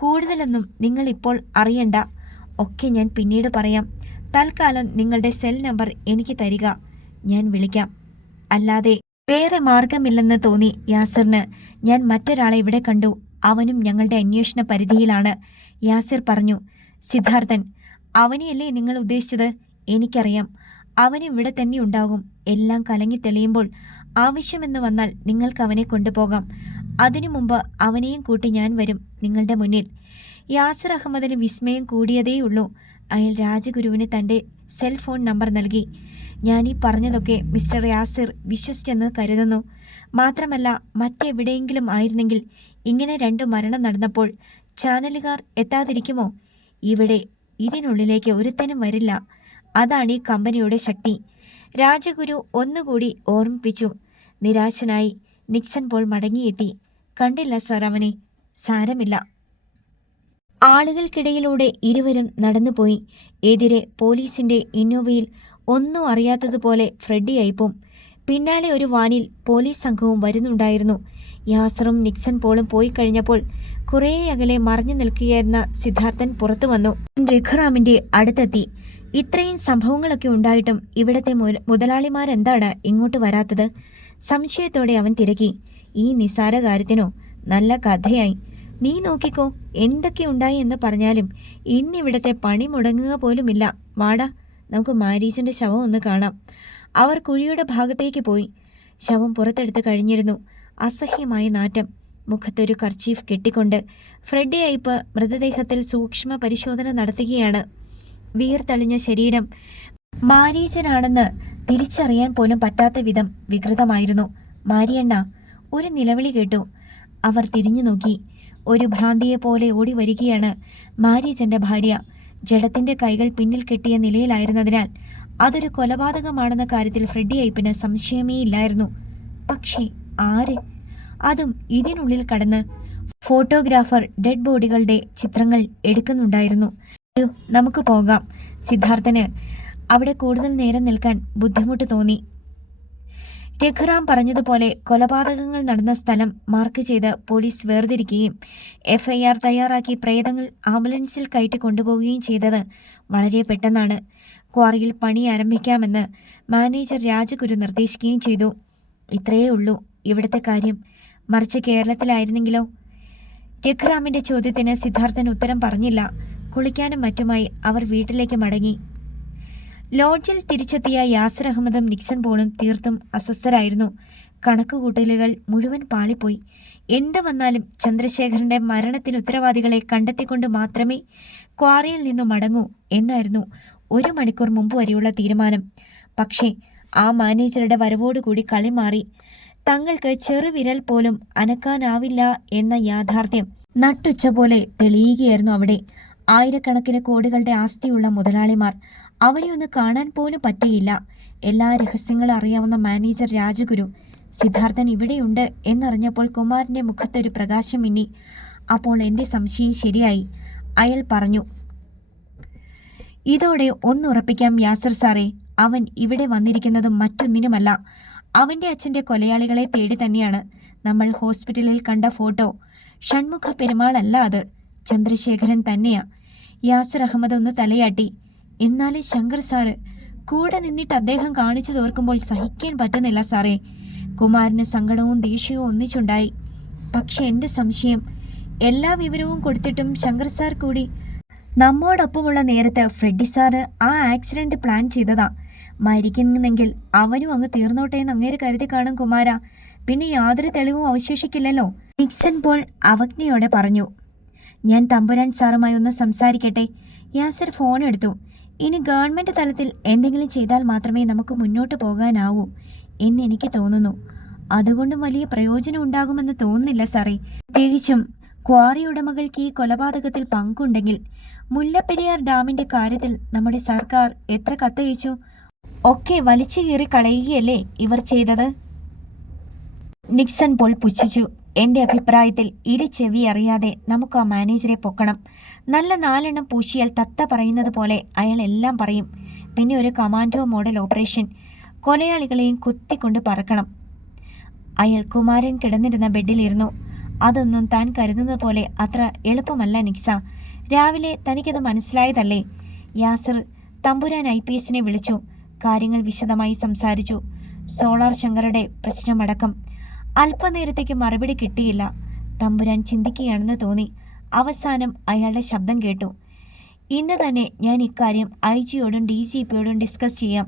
കൂടുതലൊന്നും നിങ്ങളിപ്പോൾ അറിയണ്ട. ഒക്കെ ഞാൻ പിന്നീട് പറയാം. തൽക്കാലം നിങ്ങളുടെ സെൽ നമ്പർ എനിക്ക് തരിക. ഞാൻ വിളിക്കാം. അല്ലാതെ വേറെ മാർഗമില്ലെന്ന് തോന്നി യാസിറിന്. ഞാൻ മറ്റൊരാളെ ഇവിടെ കണ്ടു. അവനും ഞങ്ങളുടെ അന്വേഷണ പരിധിയിലാണ്. യാസിർ പറഞ്ഞു. സിദ്ധാർത്ഥൻ? അവനെയല്ലേ നിങ്ങൾ ഉദ്ദേശിച്ചത്? എനിക്കറിയാം. അവൻ ഇവിടെ തന്നെ ഉണ്ടാകും. എല്ലാം കലങ്ങി തെളിയുമ്പോൾ ആവശ്യമെന്ന് വന്നാൽ നിങ്ങൾക്ക് അവനെ കൊണ്ടുപോകാം. അതിനു മുമ്പ് അവനെയും കൂട്ടി ഞാൻ വരും നിങ്ങളുടെ മുന്നിൽ. യാസിർ അഹമ്മദിന് വിസ്മയം കൂടിയതേയുള്ളൂ. അയാൾ രാജഗുരുവിന് തൻ്റെ സെൽഫോൺ നമ്പർ നൽകി. ഞാനീ പറഞ്ഞതൊക്കെ മിസ്റ്റർ യാസിർ വിശ്വസിച്ചെന്ന് കരുതുന്നു. മാത്രമല്ല, മറ്റെവിടെയെങ്കിലും ആയിരുന്നെങ്കിൽ ഇങ്ങനെ 2 മരണം നടന്നപ്പോൾ ചാനലുകാർ എത്താതിരിക്കുമോ? ഇവിടെ ഇതിനുള്ളിലേക്ക് ഒരുത്തനും വരില്ല. അതാണ് ഈ കമ്പനിയുടെ ശക്തി. രാജഗുരു ഒന്നുകൂടി ഓർമ്മിപ്പിച്ചു. നിരാശനായി നിക്സൺ പോൾ മടങ്ങിയെത്തി. കണ്ടില്ല സാർ അവനെ. സാരമില്ല. ആളുകൾക്കിടയിലൂടെ ഇരുവരും നടന്നുപോയി. എതിരെ പോലീസിന്റെ ഇന്നോവയിൽ ഒന്നും അറിയാത്തതുപോലെ ഫ്രെഡി അയ്പും. പിന്നാലെ ഒരു വാനിൽ പോലീസ് സംഘവും വരുന്നുണ്ടായിരുന്നു. യാസറും നിക്സൺ പോളും പോയി കഴിഞ്ഞപ്പോൾ കുറേ അകലെ മറഞ്ഞു നിൽക്കുകയായിരുന്ന സിദ്ധാർത്ഥൻ പുറത്തു വന്നു. രഘുറാമിന്റെ അടുത്തെത്തി. ഇത്രയും സംഭവങ്ങളൊക്കെ ഉണ്ടായിട്ടും ഇവിടത്തെ മുതലാളിമാരെന്താണ് ഇങ്ങോട്ട് വരാത്തത്? സംശയത്തോടെ അവൻ തിരക്കി. ഈ നിസ്സാര കാര്യത്തിനോ? നല്ല കഥയായി. നീ നോക്കിക്കോ, എന്തൊക്കെ ഉണ്ടായി എന്ന് പറഞ്ഞാലും ഇന്നിവിടത്തെ പണി മുടങ്ങുക പോലുമില്ല. വാടാ, നമുക്ക് മാരീച്ചന്റെ ശവം ഒന്ന് കാണാം. അവർ കുഴിയുടെ ഭാഗത്തേക്ക് പോയി. ശവം പുറത്തെടുത്ത് കഴിഞ്ഞിരുന്നു. അസഹ്യമായ നാറ്റം. മുഖത്തൊരു കർച്ചീഫ് കെട്ടിക്കൊണ്ട് ഫ്രെഡി അയ്പ് മൃതദേഹത്തിൽ സൂക്ഷ്മ പരിശോധന നടത്തുകയാണ്. വീർത്തളിഞ്ഞ ശരീരം മാരീച്ചനാണെന്ന് തിരിച്ചറിയാൻ പോലും പറ്റാത്ത വിധം വികൃതമായിരുന്നു. മാരിയണ്ണ, ഒരു നിലവിളി കേട്ടു. അവർ തിരിഞ്ഞു നോക്കി. ഒരു ഭ്രാന്തിയെ പോലെ ഓടി വരികയാണ് മാരീച്ചന്റെ ഭാര്യ. ജഡത്തിന്റെ കൈകൾ പിന്നിൽ കെട്ടിയ നിലയിലായിരുന്നതിനാൽ അതൊരു കൊലപാതകമാണെന്ന കാര്യത്തിൽ ഫ്രെഡി അയ്പിന് സംശയമേ ഇല്ലായിരുന്നു. പക്ഷേ ആര്? അതും ഇതിനുള്ളിൽ കടന്ന് ഫോട്ടോഗ്രാഫർ ഡെഡ് ബോഡികളുടെ ചിത്രങ്ങൾ എടുക്കുന്നുണ്ടായിരുന്നു. നമുക്ക് പോകാം. സിദ്ധാർത്ഥന് അവിടെ കൂടുതൽ നേരം നിൽക്കാൻ ബുദ്ധിമുട്ട് തോന്നി. രഘുറാം പറഞ്ഞതുപോലെ കൊലപാതകങ്ങൾ നടന്ന സ്ഥലം മാർക്ക് ചെയ്ത് പോലീസ് വേർതിരിക്കുകയും FIR തയ്യാറാക്കി പ്രേതങ്ങൾ ആംബുലൻസിൽ കയറ്റി കൊണ്ടുപോവുകയും ചെയ്തത് വളരെ പെട്ടെന്നാണ്. ക്വാറിയിൽ പണി ആരംഭിക്കാമെന്ന് മാനേജർ രാജഗുരു നിർദ്ദേശിക്കുകയും ചെയ്തു. ഇത്രയേ ഉള്ളൂ ഇവിടുത്തെ കാര്യം. മറിച്ച് കേരളത്തിലായിരുന്നെങ്കിലോ? രഘുറാമിന്റെ ചോദ്യത്തിന് സിദ്ധാർത്ഥൻ ഉത്തരം പറഞ്ഞില്ല. കുളിക്കാനും മറ്റുമായി അവർ വീട്ടിലേക്ക് മടങ്ങി. ലോഡ്ജിൽ തിരിച്ചെത്തിയ യാസിർ അഹമ്മദും നിക്സൺ പോളും തീർത്തും അസ്വസ്ഥരായിരുന്നു. കണക്കുകൂട്ടലുകൾ മുഴുവൻ പാളിപ്പോയി. എന്ത് വന്നാലും ചന്ദ്രശേഖരന്റെ മരണത്തിന് ഉത്തരവാദികളെ കണ്ടെത്തിക്കൊണ്ട് മാത്രമേ ക്വാറിയിൽ നിന്നു മടങ്ങൂ എന്നായിരുന്നു 1 മണിക്കൂർ മുമ്പ് വരെയുള്ള തീരുമാനം. പക്ഷേ ആ മാനേജറുടെ വരവോടുകൂടി കളി മാറി. തങ്ങൾക്ക് ചെറുവിരൽ പോലും അനക്കാനാവില്ല എന്ന യാഥാർത്ഥ്യം നട്ടുച്ച പോലെ തെളിയുകയായിരുന്നു അവിടെ. ആയിരക്കണക്കിന് കോടികളുടെ ആസ്തിയുള്ള മുതലാളിമാർ. അവരെ ഒന്ന് കാണാൻ പോലും പറ്റിയില്ല. എല്ലാ രഹസ്യങ്ങളും അറിയാവുന്ന മാനേജർ രാജഗുരു സിദ്ധാർത്ഥൻ ഇവിടെയുണ്ട് എന്നറിഞ്ഞപ്പോൾ കുമാരന്റെ മുഖത്തൊരു പ്രകാശം മിന്നി. അപ്പോൾ എൻ്റെ സംശയം ശരിയായി, അയാൾ പറഞ്ഞു. ഇതോടെ ഒന്നുറപ്പിക്കാം യാസിർ സാറേ, അവൻ ഇവിടെ വന്നിരിക്കുന്നത് മറ്റൊന്നിനുമല്ല. അവൻ്റെ അച്ഛൻ്റെ കൊലയാളികളെ തേടി തന്നെയാണ്. നമ്മൾ ഹോസ്പിറ്റലിൽ കണ്ട ഫോട്ടോ ഷൺമുഖ പെരുമാൾ അല്ല, അത് ചന്ദ്രശേഖരൻ തന്നെയാ. യാസിർ അഹമ്മദ് ഒന്ന് തലയാട്ടി. എന്നാലും ശങ്കർ സാറ് കൂടെ നിന്നിട്ട് അദ്ദേഹം കാണിച്ചു തോർക്കുമ്പോൾ സഹിക്കാൻ പറ്റുന്നില്ല സാറേ. കുമാരന് സങ്കടവും ദേഷ്യവും ഒന്നിച്ചുണ്ടായി. പക്ഷെ എൻ്റെ സംശയം, എല്ലാ വിവരവും കൊടുത്തിട്ടും ശങ്കർ സാർ കൂടി നമ്മോടൊപ്പമുള്ള നേരത്ത് ഫ്രെഡി സാറ് ആ ആക്സിഡന്റ് പ്ലാൻ ചെയ്തതാ. മരിക്കുന്നെങ്കിൽ അവനും അങ്ങ് തീർന്നോട്ടെ എന്ന് അങ്ങേര് കരുതി കാണും കുമാര. പിന്നെ യാതൊരു തെളിവും അവശേഷിക്കില്ലല്ലോ. നിക്സൺ പോൾ അവജ്ഞയോടെ പറഞ്ഞു. ഞാൻ തമ്പുരാൻ സാറുമായി ഒന്ന് സംസാരിക്കട്ടെ. യാസിർ ഫോൺ എടുത്തു. ഇനി ഗവൺമെൻറ് തലത്തിൽ എന്തെങ്കിലും ചെയ്താൽ മാത്രമേ നമുക്ക് മുന്നോട്ട് പോകാനാവൂ എന്നെനിക്ക് തോന്നുന്നു. അതുകൊണ്ടും വലിയ പ്രയോജനം ഉണ്ടാകുമെന്ന് തോന്നുന്നില്ല സാറേ. പ്രത്യേകിച്ചും ക്വാറി ഉടമകൾക്ക് ഈ കൊലപാതകത്തിൽ പങ്കുണ്ടെങ്കിൽ. മുല്ലപ്പെരിയാർ ഡാമിന്റെ കാര്യത്തിൽ നമ്മുടെ സർക്കാർ എത്ര കത്തയച്ചു? ഒക്കെ വലിച്ചു കീറി കളയുകയല്ലേ ഇവർ ചെയ്തത്? നിക്സൺ പോൾ പുച്ഛിച്ചു. എൻ്റെ അഭിപ്രായത്തിൽ ചെവി അറിയാതെ നമുക്ക് ആ മാനേജറെ പൊക്കണം. നല്ല 4 എണ്ണം പൂശിയാൽ തത്ത പറയുന്നത് പോലെ അയാൾ എല്ലാം പറയും. പിന്നെ ഒരു കമാൻഡോ മോഡൽ ഓപ്പറേഷൻ, കൊലയാളികളെയും കുത്തിക്കൊണ്ട് പറക്കണം. അയാൾ കുമാരൻ കിടന്നിരുന്ന ബെഡിലിരുന്നു. അതൊന്നും താൻ കരുതുന്നത് പോലെ അത്ര എളുപ്പമല്ല നിക്സ. രാവിലെ തനിക്കത് മനസ്സിലായതല്ലേ? യാസിർ തമ്പുരാൻ IPSനെ വിളിച്ചു. കാര്യങ്ങൾ വിശദമായി സംസാരിച്ചു. സോളാർ ശങ്കറുടെ പ്രശ്നമടക്കം. അല്പനേരത്തേക്ക് മറുപടി കിട്ടിയില്ല. തമ്പുരാൻ ചിന്തിക്കുകയാണെന്ന് തോന്നി. അവസാനം അയാളുടെ ശബ്ദം കേട്ടു. ഇന്ന് തന്നെ ഞാൻ ഇക്കാര്യം IG-യോടും DGP-യോടും ഡിസ്കസ് ചെയ്യാം.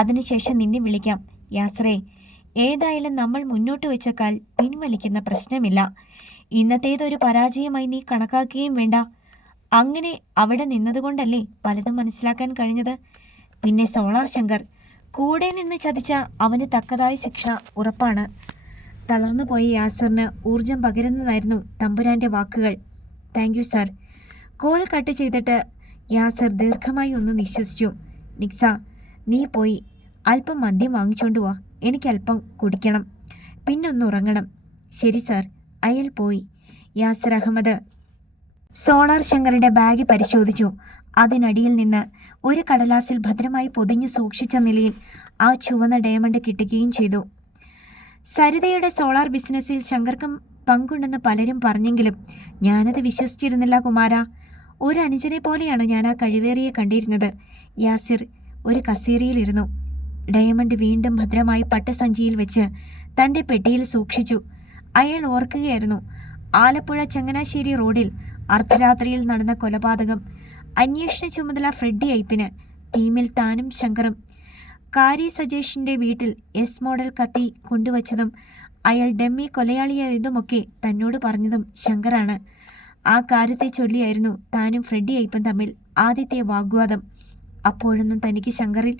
അതിനുശേഷം നിന്നെ വിളിക്കാം. യാസ്രേ, ഏതായാലും നമ്മൾ മുന്നോട്ട് വെച്ച കാൽ പിൻവലിക്കുന്ന പ്രശ്നമില്ല. ഇന്നത്തേതൊരു പരാജയമായി നീ കണക്കാക്കുകയും വേണ്ട. അങ്ങനെ അവിടെ നിന്നതുകൊണ്ടല്ലേ പലതും മനസ്സിലാക്കാൻ കഴിഞ്ഞത്. പിന്നെ സോളാർ ശങ്കർ കൂടെ നിന്ന് ചതിച്ച അവന് തക്കതായ ശിക്ഷ ഉറപ്പാണ്. തളർന്നു പോയ യാസറിന് ഊർജം പകരുന്നതായിരുന്നു തമ്പുരാന്റെ വാക്കുകൾ. Thank you sir. Call cut ചെയ്തിട്ട് യാസർ ദീർഘമായി ഒന്ന് നിശ്വസിച്ചു. നിക്സ, നീ പോയി അല്പം മദ്യം വാങ്ങിച്ചോണ്ട് വാ, എനിക്കല്പം കുടിക്കണം, പിന്നൊന്ന് ഉറങ്ങണം. ശരി സാർ. അയാൾ പോയി. യാസർ അഹമ്മദ് സോളാർ ശങ്കറിന്റെ ബാഗ് പരിശോധിച്ചു. അതിനടിയിൽ നിന്ന് ഒരു കടലാസിൽ ഭദ്രമായി പൊതിഞ്ഞു സൂക്ഷിച്ച നിലയിൽ ആ ചുവന്ന ഡയമണ്ട് കിട്ടുകയും ചെയ്തു. സരിതയുടെ സോളാർ ബിസിനസ്സിൽ ശങ്കർക്കും പങ്കുണ്ടെന്ന് പലരും പറഞ്ഞെങ്കിലും ഞാനത് വിശ്വസിച്ചിരുന്നില്ല കുമാര. ഒരു അനുജനെ പോലെയാണ് ഞാൻ ആ കഴിവേറിയെ കണ്ടിരുന്നത്. യാസിർ ഒരു കസേരയിലിരുന്നു. ഡയമണ്ട് വീണ്ടും ഭദ്രമായി പട്ടുസഞ്ചിയിൽ വെച്ച് തൻ്റെ പെട്ടിയിൽ സൂക്ഷിച്ചു. അയാൾ ഓർക്കുകയായിരുന്നു ആലപ്പുഴ ചങ്ങനാശ്ശേരി റോഡിൽ അർദ്ധരാത്രിയിൽ നടന്ന കൊലപാതകം. അന്വേഷണ ചുമതല ഫ്രെഡി ഐപ്പിന്. ടീമിൽ താനും ശങ്കറും. കാരി സജേഷിൻ്റെ വീട്ടിൽ എസ് മോഡൽ കത്തി കൊണ്ടുവച്ചതും അയാൾ ഡമ്മി കൊലയാളിയായതുമൊക്കെ തന്നോട് പറഞ്ഞതും ശങ്കറാണ്. ആ കാര്യത്തെ ചൊല്ലിയായിരുന്നു താനും ഫ്രെഡി ഐപ്പും തമ്മിൽ ആദ്യത്തെ വാഗ്വാദം. അപ്പോഴൊന്നും തനിക്ക് ശങ്കറിൽ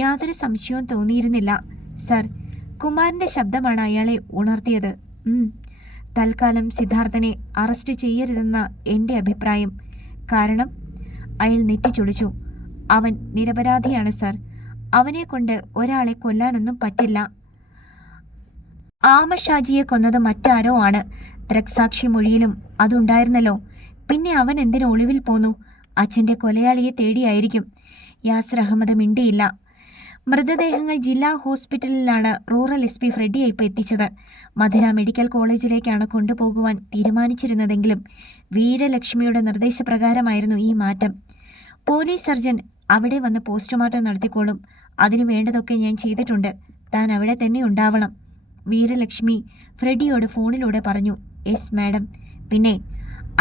യാതൊരു സംശയവും തോന്നിയിരുന്നില്ല. സർ, കുമാരൻ്റെ ശബ്ദമാണ് അയാളെ ഉണർത്തിയത്. തൽക്കാലം സിദ്ധാർത്ഥനെ അറസ്റ്റ് ചെയ്യരുതെന്ന എൻ്റെ അഭിപ്രായം. കാരണം? അയാൾ നെറ്റിച്ചൊളിച്ചു. അവൻ നിരപരാധിയാണ് സർ. അവനെ കൊണ്ട് ഒരാളെ കൊല്ലാനൊന്നും പറ്റില്ല. ആമഷാജിയെ കൊന്നത് മറ്റാരോ ആണ്. ദൃക്സാക്ഷി മൊഴിയിലും അതുണ്ടായിരുന്നല്ലോ. പിന്നെ അവൻ എന്തിനു ഒളിവിൽ പോന്നു? അച്ഛൻ്റെ കൊലയാളിയെ തേടിയായിരിക്കും. യാസർ അഹമ്മദ് മിണ്ടിയില്ല. മൃതദേഹങ്ങൾ ജില്ലാ ഹോസ്പിറ്റലിലാണ് റൂറൽ SP ഫ്രെഡി ഐപ്പ് എത്തിച്ചത്. മധുര മെഡിക്കൽ കോളേജിലേക്കാണ് കൊണ്ടുപോകുവാൻ തീരുമാനിച്ചിരുന്നതെങ്കിലും വീരലക്ഷ്മിയുടെ നിർദ്ദേശപ്രകാരമായിരുന്നു ഈ മാറ്റം. പോലീസ് സർജൻ അവിടെ വന്ന് പോസ്റ്റ്മോർട്ടം നടത്തിക്കോളും. അതിനു വേണ്ടതൊക്കെ ഞാൻ ചെയ്തിട്ടുണ്ട്. താൻ അവിടെ തന്നെ ഉണ്ടാവണം. വീരലക്ഷ്മി ഫ്രെഡിയോട് ഫോണിലൂടെ പറഞ്ഞു. Yes madam. പിന്നെ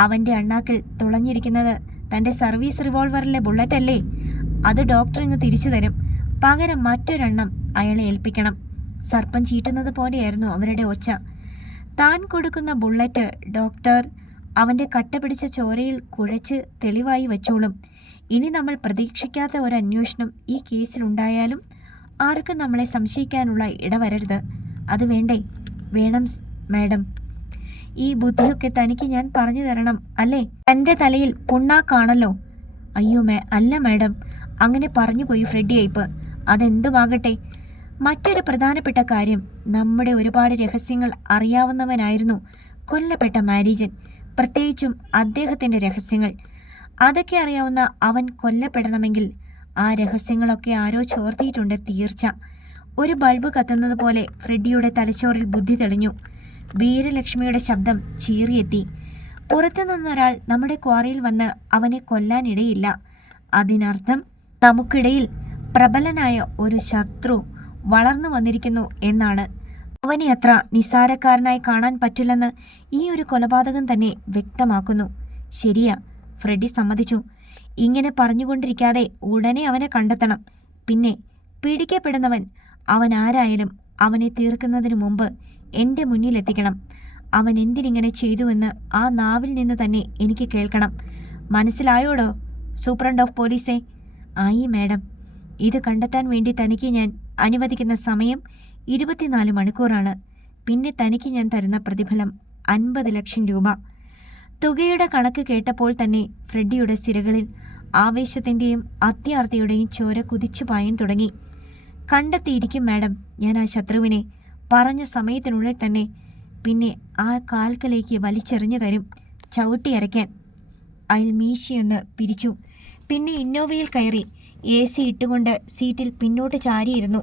അവൻ്റെ അണ്ണാക്കിൽ തുളഞ്ഞിരിക്കുന്നത് തൻ്റെ സർവീസ് റിവോൾവറിലെ ബുള്ളറ്റല്ലേ? അത് ഡോക്ടർ ഇങ്ങ് തിരിച്ചു തരും. പകരം മറ്റൊരെണ്ണം അയാളെ ഏൽപ്പിക്കണം. സർപ്പം ചീറ്റുന്നത് പോലെയായിരുന്നു അവരുടെ ഒച്ച. താൻ കൊടുക്കുന്ന ബുള്ളറ്റ് ഡോക്ടർ അവൻ്റെ കട്ട പിടിച്ച ചോരയിൽ കുഴച്ച് തെളിവായി വച്ചോളും. ഇനി നമ്മൾ പ്രതീക്ഷിക്കാത്ത ഒരു അന്വേഷണം ഈ കേസിലുണ്ടായാലും ആർക്കും നമ്മളെ സംശയിക്കാനുള്ള ഇടവരരുത്. അത് വേണ്ടേ? വേണം മാഡം. ഈ ബുദ്ധിയൊക്കെ തനിക്ക് ഞാൻ പറഞ്ഞു തരണം അല്ലേ? എൻ്റെ തലയിൽ പുണ്ണാക്കാണല്ലോ. അയ്യോ അല്ല മാഡം, അങ്ങനെ പറഞ്ഞു പോയി ഫ്രെഡി ഐപ്പ്. അതെന്തുമാകട്ടെ. മറ്റൊരു പ്രധാനപ്പെട്ട കാര്യം, നമ്മുടെ ഒരുപാട് രഹസ്യങ്ങൾ അറിയാവുന്നവനായിരുന്നു കൊല്ലപ്പെട്ട മാരീജൻ. പ്രത്യേകിച്ചും അദ്ദേഹത്തിൻ്റെ രഹസ്യങ്ങൾ. അതൊക്കെ അറിയാവുന്ന അവൻ കൊല്ലപ്പെടണമെങ്കിൽ ആ രഹസ്യങ്ങളൊക്കെ ആരോ ചോർത്തിയിട്ടുണ്ട് തീർച്ച. ഒരു ബൾബ് കത്തുന്നത് പോലെ ഫ്രെഡിയുടെ തലച്ചോറിൽ ബുദ്ധി തെളിഞ്ഞു. വീരലക്ഷ്മിയുടെ ശബ്ദം ചീറിയെത്തി. പുറത്തു നിന്നൊരാൾ നമ്മുടെ ക്വാറിയിൽ വന്ന് അവനെ കൊല്ലാനിടയില്ല. അതിനർത്ഥം നമുക്കിടയിൽ പ്രബലനായ ഒരു ശത്രു വളർന്നു വന്നിരിക്കുന്നു എന്നാണ്. അവനെ അത്ര നിസ്സാരക്കാരനായി കാണാൻ പറ്റില്ലെന്ന് ഈ ഒരു കൊലപാതകം തന്നെ വ്യക്തമാക്കുന്നു. ശരിയാ, ഫ്രെഡി സമ്മതിച്ചു. ഇങ്ങനെ പറഞ്ഞുകൊണ്ടിരിക്കാതെ ഉടനെ അവനെ കണ്ടെത്തണം. പിന്നെ പിടിക്കപ്പെടുന്നവൻ അവൻ ആരായാലും അവനെ തീർക്കുന്നതിന് മുമ്പ് എൻ്റെ മുന്നിലെത്തിക്കണം. അവൻ എന്തിനിങ്ങനെ ചെയ്തുവെന്ന് ആ നാവിൽ നിന്ന് തന്നെ എനിക്ക് കേൾക്കണം. മനസ്സിലായോടോ സൂപ്രണ്ട് ഓഫ് പോലീസേ? ആയി മാഡം. ഇത് കണ്ടെത്താൻ വേണ്ടി തനിക്ക് ഞാൻ അനുവദിക്കുന്ന സമയം 24 മണിക്കൂറാണ്. പിന്നെ തനിക്ക് ഞാൻ തരുന്ന പ്രതിഫലം 50 ലക്ഷം രൂപ. തുകയുടെ കണക്ക് കേട്ടപ്പോൾ തന്നെ ഫ്രെഡിയുടെ സിരകളിൽ ആവേശത്തിൻ്റെയും അത്യാർത്തിയുടെയും ചോര കുതിച്ചു പായാൻ തുടങ്ങി. കണ്ടെത്തിയിരിക്കും മാഡം ഞാൻ ആ ശത്രുവിനെ, പറഞ്ഞ സമയത്തിനുള്ളിൽ തന്നെ. പിന്നെ ആ കാൽക്കലേക്ക് വലിച്ചെറിഞ്ഞു തരും, ചവിട്ടി അരയ്ക്കാൻ. അയാൾ മീശയൊന്ന് പിരിച്ചു. പിന്നെ ഇന്നോവയിൽ കയറി AC ഇട്ടുകൊണ്ട് സീറ്റിൽ പിന്നോട്ട് ചാരിയിരുന്നു.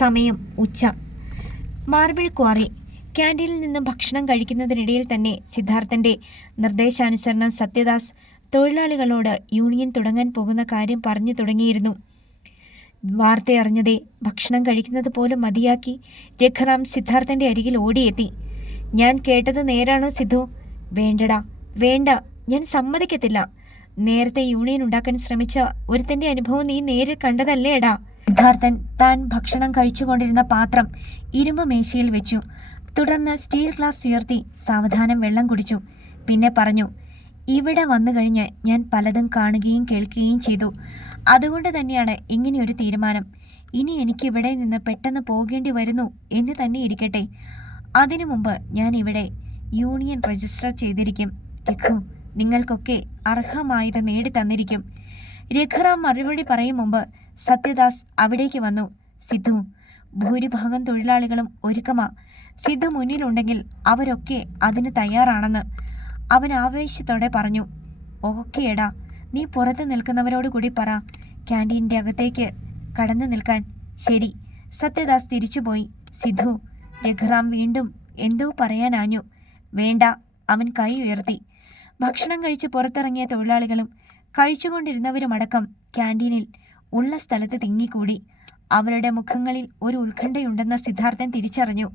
സമയം ഉച്ച. Marble quarry. ക്യാൻറ്റീനിൽ നിന്ന് ഭക്ഷണം കഴിക്കുന്നതിനിടയിൽ തന്നെ സിദ്ധാർത്ഥൻ്റെ നിർദ്ദേശാനുസരണം സത്യദാസ് തൊഴിലാളികളോട് യൂണിയൻ തുടങ്ങാൻ പോകുന്ന കാര്യം പറഞ്ഞു തുടങ്ങിയിരുന്നു. വാർത്തയറിഞ്ഞതേ ഭക്ഷണം കഴിക്കുന്നത് പോലും മതിയാക്കി രഘുറാം സിദ്ധാർത്ഥൻ്റെ അരികിൽ ഓടിയെത്തി. ഞാൻ കേട്ടത് നേരാണോ സിദ്ധു? വേണ്ടടാ, വേണ്ട, ഞാൻ സമ്മതിക്കത്തില്ല. നേരത്തെ യൂണിയൻ ഉണ്ടാക്കാൻ ശ്രമിച്ച ഒരുത്തൻ്റെ അനുഭവം നീ നേരിൽ കണ്ടതല്ലേടാ? സിദ്ധാർത്ഥൻ താൻ ഭക്ഷണം കഴിച്ചുകൊണ്ടിരുന്ന പാത്രം ഇരുമ്പ് മേശയിൽ വെച്ചു. തുടർന്ന് സ്റ്റീൽ ഗ്ലാസ് ഉയർത്തി സാവധാനം വെള്ളം കുടിച്ചു. പിന്നെ പറഞ്ഞു, ഇവിടെ വന്നു കഴിഞ്ഞ് ഞാൻ പലതും കാണുകയും കേൾക്കുകയും ചെയ്തു. അതുകൊണ്ട് തന്നെയാണ് ഇങ്ങനെയൊരു തീരുമാനം. ഇനി എനിക്കിവിടെ നിന്ന് പെട്ടെന്ന് പോകേണ്ടി വരുന്നു എന്ന് തന്നെ ഇരിക്കട്ടെ. അതിനു മുമ്പ് ഞാൻ ഇവിടെ യൂണിയൻ രജിസ്റ്റർ ചെയ്തിരിക്കും. രഘു, നിങ്ങൾക്കൊക്കെ അർഹമായത് നേടിത്തന്നിരിക്കും. രഘുറാം മറുപടി പറയും മുമ്പ് സത്യദാസ് അവിടേക്ക് വന്നു. സിദ്ധു, ഭൂരിഭാഗം തൊഴിലാളികളും ഒരുക്കമാ. സിദ്ധു മുന്നിലുണ്ടെങ്കിൽ അവരൊക്കെ അതിന് തയ്യാറാണെന്ന് അവൻ ആവേശത്തോടെ പറഞ്ഞു. ഓക്കെ എടാ, നീ പുറത്ത് നിൽക്കുന്നവരോട് കൂടി പറ ക്യാൻറ്റീൻ്റെ അകത്തേക്ക് കടന്നു നിൽക്കാൻ. ശരി. സത്യദാസ് തിരിച്ചുപോയി. സിദ്ധു, രഘുറാം വീണ്ടും എന്തോ പറയാനാഞ്ഞു. വേണ്ട, അവൻ കൈ ഉയർത്തി. ഭക്ഷണം കഴിച്ച് പുറത്തിറങ്ങിയ തൊഴിലാളികളും കഴിച്ചുകൊണ്ടിരുന്നവരുമടക്കം ക്യാൻറ്റീനിൽ ഉള്ള സ്ഥലത്ത് തിങ്ങിക്കൂടി. അവരുടെ മുഖങ്ങളിൽ ഒരു ഉത്കണ്ഠയുണ്ടെന്ന് സിദ്ധാർത്ഥൻ തിരിച്ചറിഞ്ഞു.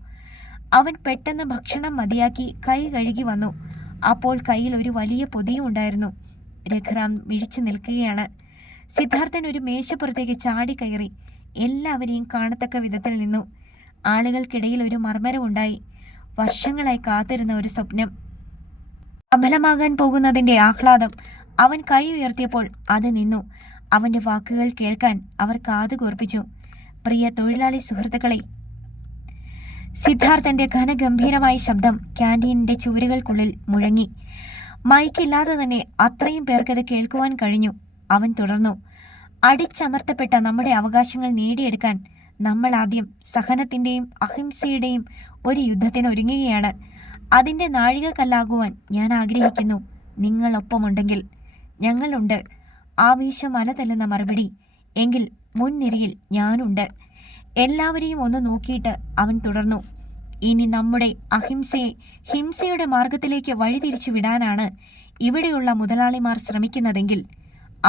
അവൻ പെട്ടെന്ന് ഭക്ഷണം മതിയാക്കി കൈ കഴുകി വന്നു. അപ്പോൾ കയ്യിൽ ഒരു വലിയ പൊതിയും ഉണ്ടായിരുന്നു. രഘുറാം മിഴിച്ചു നിൽക്കുകയാണ്. സിദ്ധാർത്ഥൻ ഒരു മേശപ്പുറത്തേക്ക് ചാടിക്കയറി എല്ലാവരെയും കാണത്തക്ക വിധത്തിൽ നിന്നു. ആളുകൾക്കിടയിൽ ഒരു മർമ്മരമുണ്ടായി. വർഷങ്ങളായി കാത്തിരുന്ന ഒരു സ്വപ്നം സഫലമാകാൻ പോകുന്നതിൻ്റെ ആഹ്ലാദം. അവൻ കൈ ഉയർത്തിയപ്പോൾ അത് നിന്നു. അവൻ്റെ വാക്കുകൾ കേൾക്കാൻ അവർ കാതു കൂർപ്പിച്ചു. പ്രിയ തൊഴിലാളി സുഹൃത്തുക്കളെ, സിദ്ധാർത്ഥന്റെ ഘനഗംഭീരമായ ശബ്ദം ക്യാൻറ്റീനിന്റെ ചുവരുകൾക്കുള്ളിൽ മുഴങ്ങി. മൈക്കില്ലാതെ തന്നെ അത്രയും പേർക്കത് കേൾക്കുവാൻ കഴിഞ്ഞു. അവൻ തുടർന്നു. അടിച്ചമർത്തപ്പെട്ട നമ്മുടെ അവകാശങ്ങൾ നേടിയെടുക്കാൻ നമ്മൾ ആദ്യം സഹനത്തിൻ്റെയും അഹിംസയുടെയും ഒരു യുദ്ധത്തിന് ഒരുങ്ങുകയാണ്. അതിൻ്റെ നാഴികക്കല്ലാകുവാൻ ഞാൻ ആഗ്രഹിക്കുന്നു. നിങ്ങളൊപ്പമുണ്ടെങ്കിൽ. ഞങ്ങളുണ്ട്. ആവേശം അലതല്ലുന്ന മറുപടി. എങ്കിൽ മുൻനിരയിൽ ഞാനുണ്ട്. എല്ലാവരെയും ഒന്ന് നോക്കിയിട്ട് അവൻ തുടർന്നു. ഇനി നമ്മുടെ അഹിംസയെ ഹിംസയുടെ മാർഗത്തിലേക്ക് വഴിതിരിച്ചു വിടാനാണ് ഇവിടെയുള്ള മുതലാളിമാർ ശ്രമിക്കുന്നതെങ്കിൽ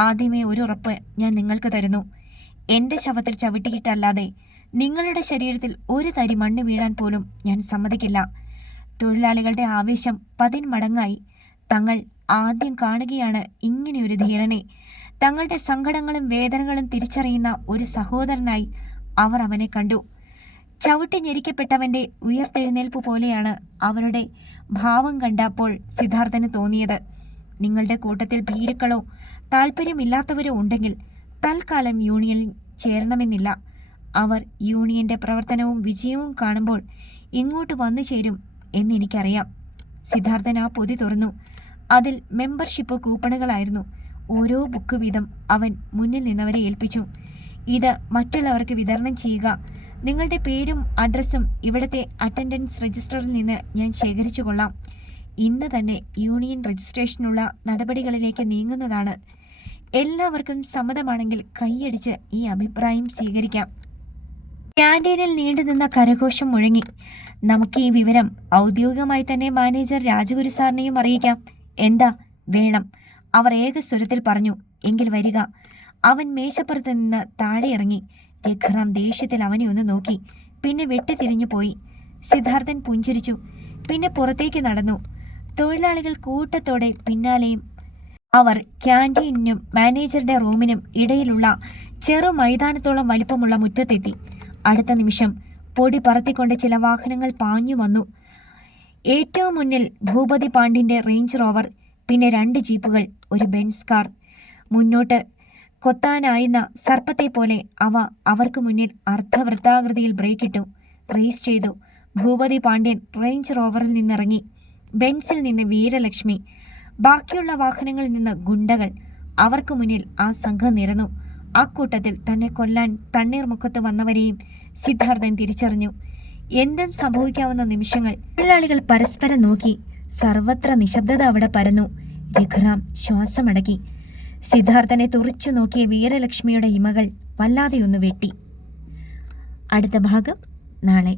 ആദ്യമേ ഒരു ഉറപ്പ് ഞാൻ നിങ്ങൾക്ക് തരുന്നു. എൻ്റെ ശവത്തിൽ ചവിട്ടിയിട്ടല്ലാതെ നിങ്ങളുടെ ശരീരത്തിൽ ഒരു തരി മണ്ണ് വീഴാൻ പോലും ഞാൻ സമ്മതിക്കില്ല. തൊഴിലാളികളുടെ ആവേശം 10 മടങ്ങായി. തങ്ങൾ ആദ്യം കാണുകയാണ് ഇങ്ങനെയൊരു ധീരനെ. തങ്ങളുടെ സങ്കടങ്ങളും വേദനകളും തിരിച്ചറിയുന്ന ഒരു സഹോദരനായി അവർ അവനെ കണ്ടു. ചവിട്ടി ഞെരിക്കപ്പെട്ടവൻ്റെ ഉയർത്തെഴുന്നേൽപ്പ് പോലെയാണ് അവരുടെ ഭാവം കണ്ടപ്പോൾ സിദ്ധാർത്ഥന് തോന്നിയത്. നിങ്ങളുടെ കൂട്ടത്തിൽ ഭീരുക്കളോ താല്പര്യമില്ലാത്തവരോ ഉണ്ടെങ്കിൽ തൽക്കാലം യൂണിയനിൽ ചേരണമെന്നില്ല. അവർ യൂണിയൻ്റെ പ്രവർത്തനവും വിജയവും കാണുമ്പോൾ ഇങ്ങോട്ട് വന്നു ചേരും എന്നെനിക്കറിയാം. സിദ്ധാർത്ഥൻ ആ പൊതി തുറന്നു. അതിൽ മെമ്പർഷിപ്പ് കൂപ്പണുകളായിരുന്നു. ഓരോ ബുക്ക് വീതം അവൻ മുന്നിൽ നിന്നവരെ ഏൽപ്പിച്ചു. ഇത് മറ്റുള്ളവർക്ക് വിതരണം ചെയ്യുക. നിങ്ങളുടെ പേരും അഡ്രസ്സും ഇവിടുത്തെ അറ്റൻഡൻസ് രജിസ്റ്ററിൽ നിന്ന് ഞാൻ ശേഖരിച്ചു കൊള്ളാം. ഇന്ന് തന്നെ യൂണിയൻ രജിസ്ട്രേഷനുള്ള നടപടികളിലേക്ക് നീങ്ങുന്നതാണ്. എല്ലാവർക്കും സമ്മതമാണെങ്കിൽ കൈയടിച്ച് ഈ അഭിപ്രായം സ്വീകരിക്കാം. ക്യാൻറ്റീനിൽ നീണ്ടുനിന്ന കരഘോഷം മുഴങ്ങി. നമുക്ക് ഈ വിവരം ഔദ്യോഗികമായി തന്നെ മാനേജർ രാജഗുരു സാറിനെയും അറിയിക്കാം. എന്താ വേണം? അവർ ഏകസ്വരത്തിൽ പറഞ്ഞു. എങ്കിൽ വരിക. അവൻ മേശപ്പുറത്ത് നിന്ന് താഴെ ഇറങ്ങി. രഘുറാം ദേഷ്യത്തിൽ അവനെ ഒന്ന് നോക്കി. പിന്നെ വെട്ടിത്തിരിഞ്ഞു പോയി. സിദ്ധാർത്ഥൻ പുഞ്ചിരിച്ചു. പിന്നെ പുറത്തേക്ക് നടന്നു. തൊഴിലാളികൾ കൂട്ടത്തോടെ പിന്നാലെയും. അവർ ക്യാൻറ്റീനും മാനേജറുടെ റൂമിനും ഇടയിലുള്ള ചെറു മൈതാനത്തോളം വലിപ്പമുള്ള മുറ്റത്തെത്തി. അടുത്ത നിമിഷം പൊടി പറത്തിക്കൊണ്ട് ചില വാഹനങ്ങൾ പാഞ്ഞു വന്നു. ഏറ്റവും മുന്നിൽ ഭൂപതി പാണ്ഡ്യൻ്റെ റേഞ്ച് റോവർ, പിന്നെ 2 ജീപ്പുകൾ, ഒരു ബെൻസ് കാർ. മുന്നോട്ട് കൊത്താനായുന്ന സർപ്പത്തെ പോലെ അവ അവർക്ക് മുന്നിൽ അർദ്ധവൃത്താകൃതിയിൽ ബ്രേക്കിട്ടു. റേസ് ചെയ്തു. ഭൂപതി പാണ്ഡ്യൻ റേഞ്ച് റോവറിൽ നിന്നിറങ്ങി. ബെൻസിൽ നിന്ന് വീരലക്ഷ്മി. ബാക്കിയുള്ള വാഹനങ്ങളിൽ നിന്ന് ഗുണ്ടകൾ. അവർക്ക് മുന്നിൽ ആ സംഘം നിരന്നു. അക്കൂട്ടത്തിൽ തന്നെ കൊല്ലാൻ തണ്ണീർമുഖത്ത് വന്നവരെയും സിദ്ധാർത്ഥൻ തിരിച്ചറിഞ്ഞു. എന്തും സംഭവിക്കാവുന്ന നിമിഷങ്ങൾ. തൊഴിലാളികൾ പരസ്പരം നോക്കി. സർവത്ര നിശബ്ദത അവിടെ പരന്നു. രഘുറാം ശ്വാസമടക്കി. സിദ്ധാർത്ഥനെ തുറിച്ചു നോക്കിയ വീരലക്ഷ്മിയുടെ ഇമകൾ വല്ലാതെയൊന്നു വെട്ടി. അടുത്ത ഭാഗം നാളെ.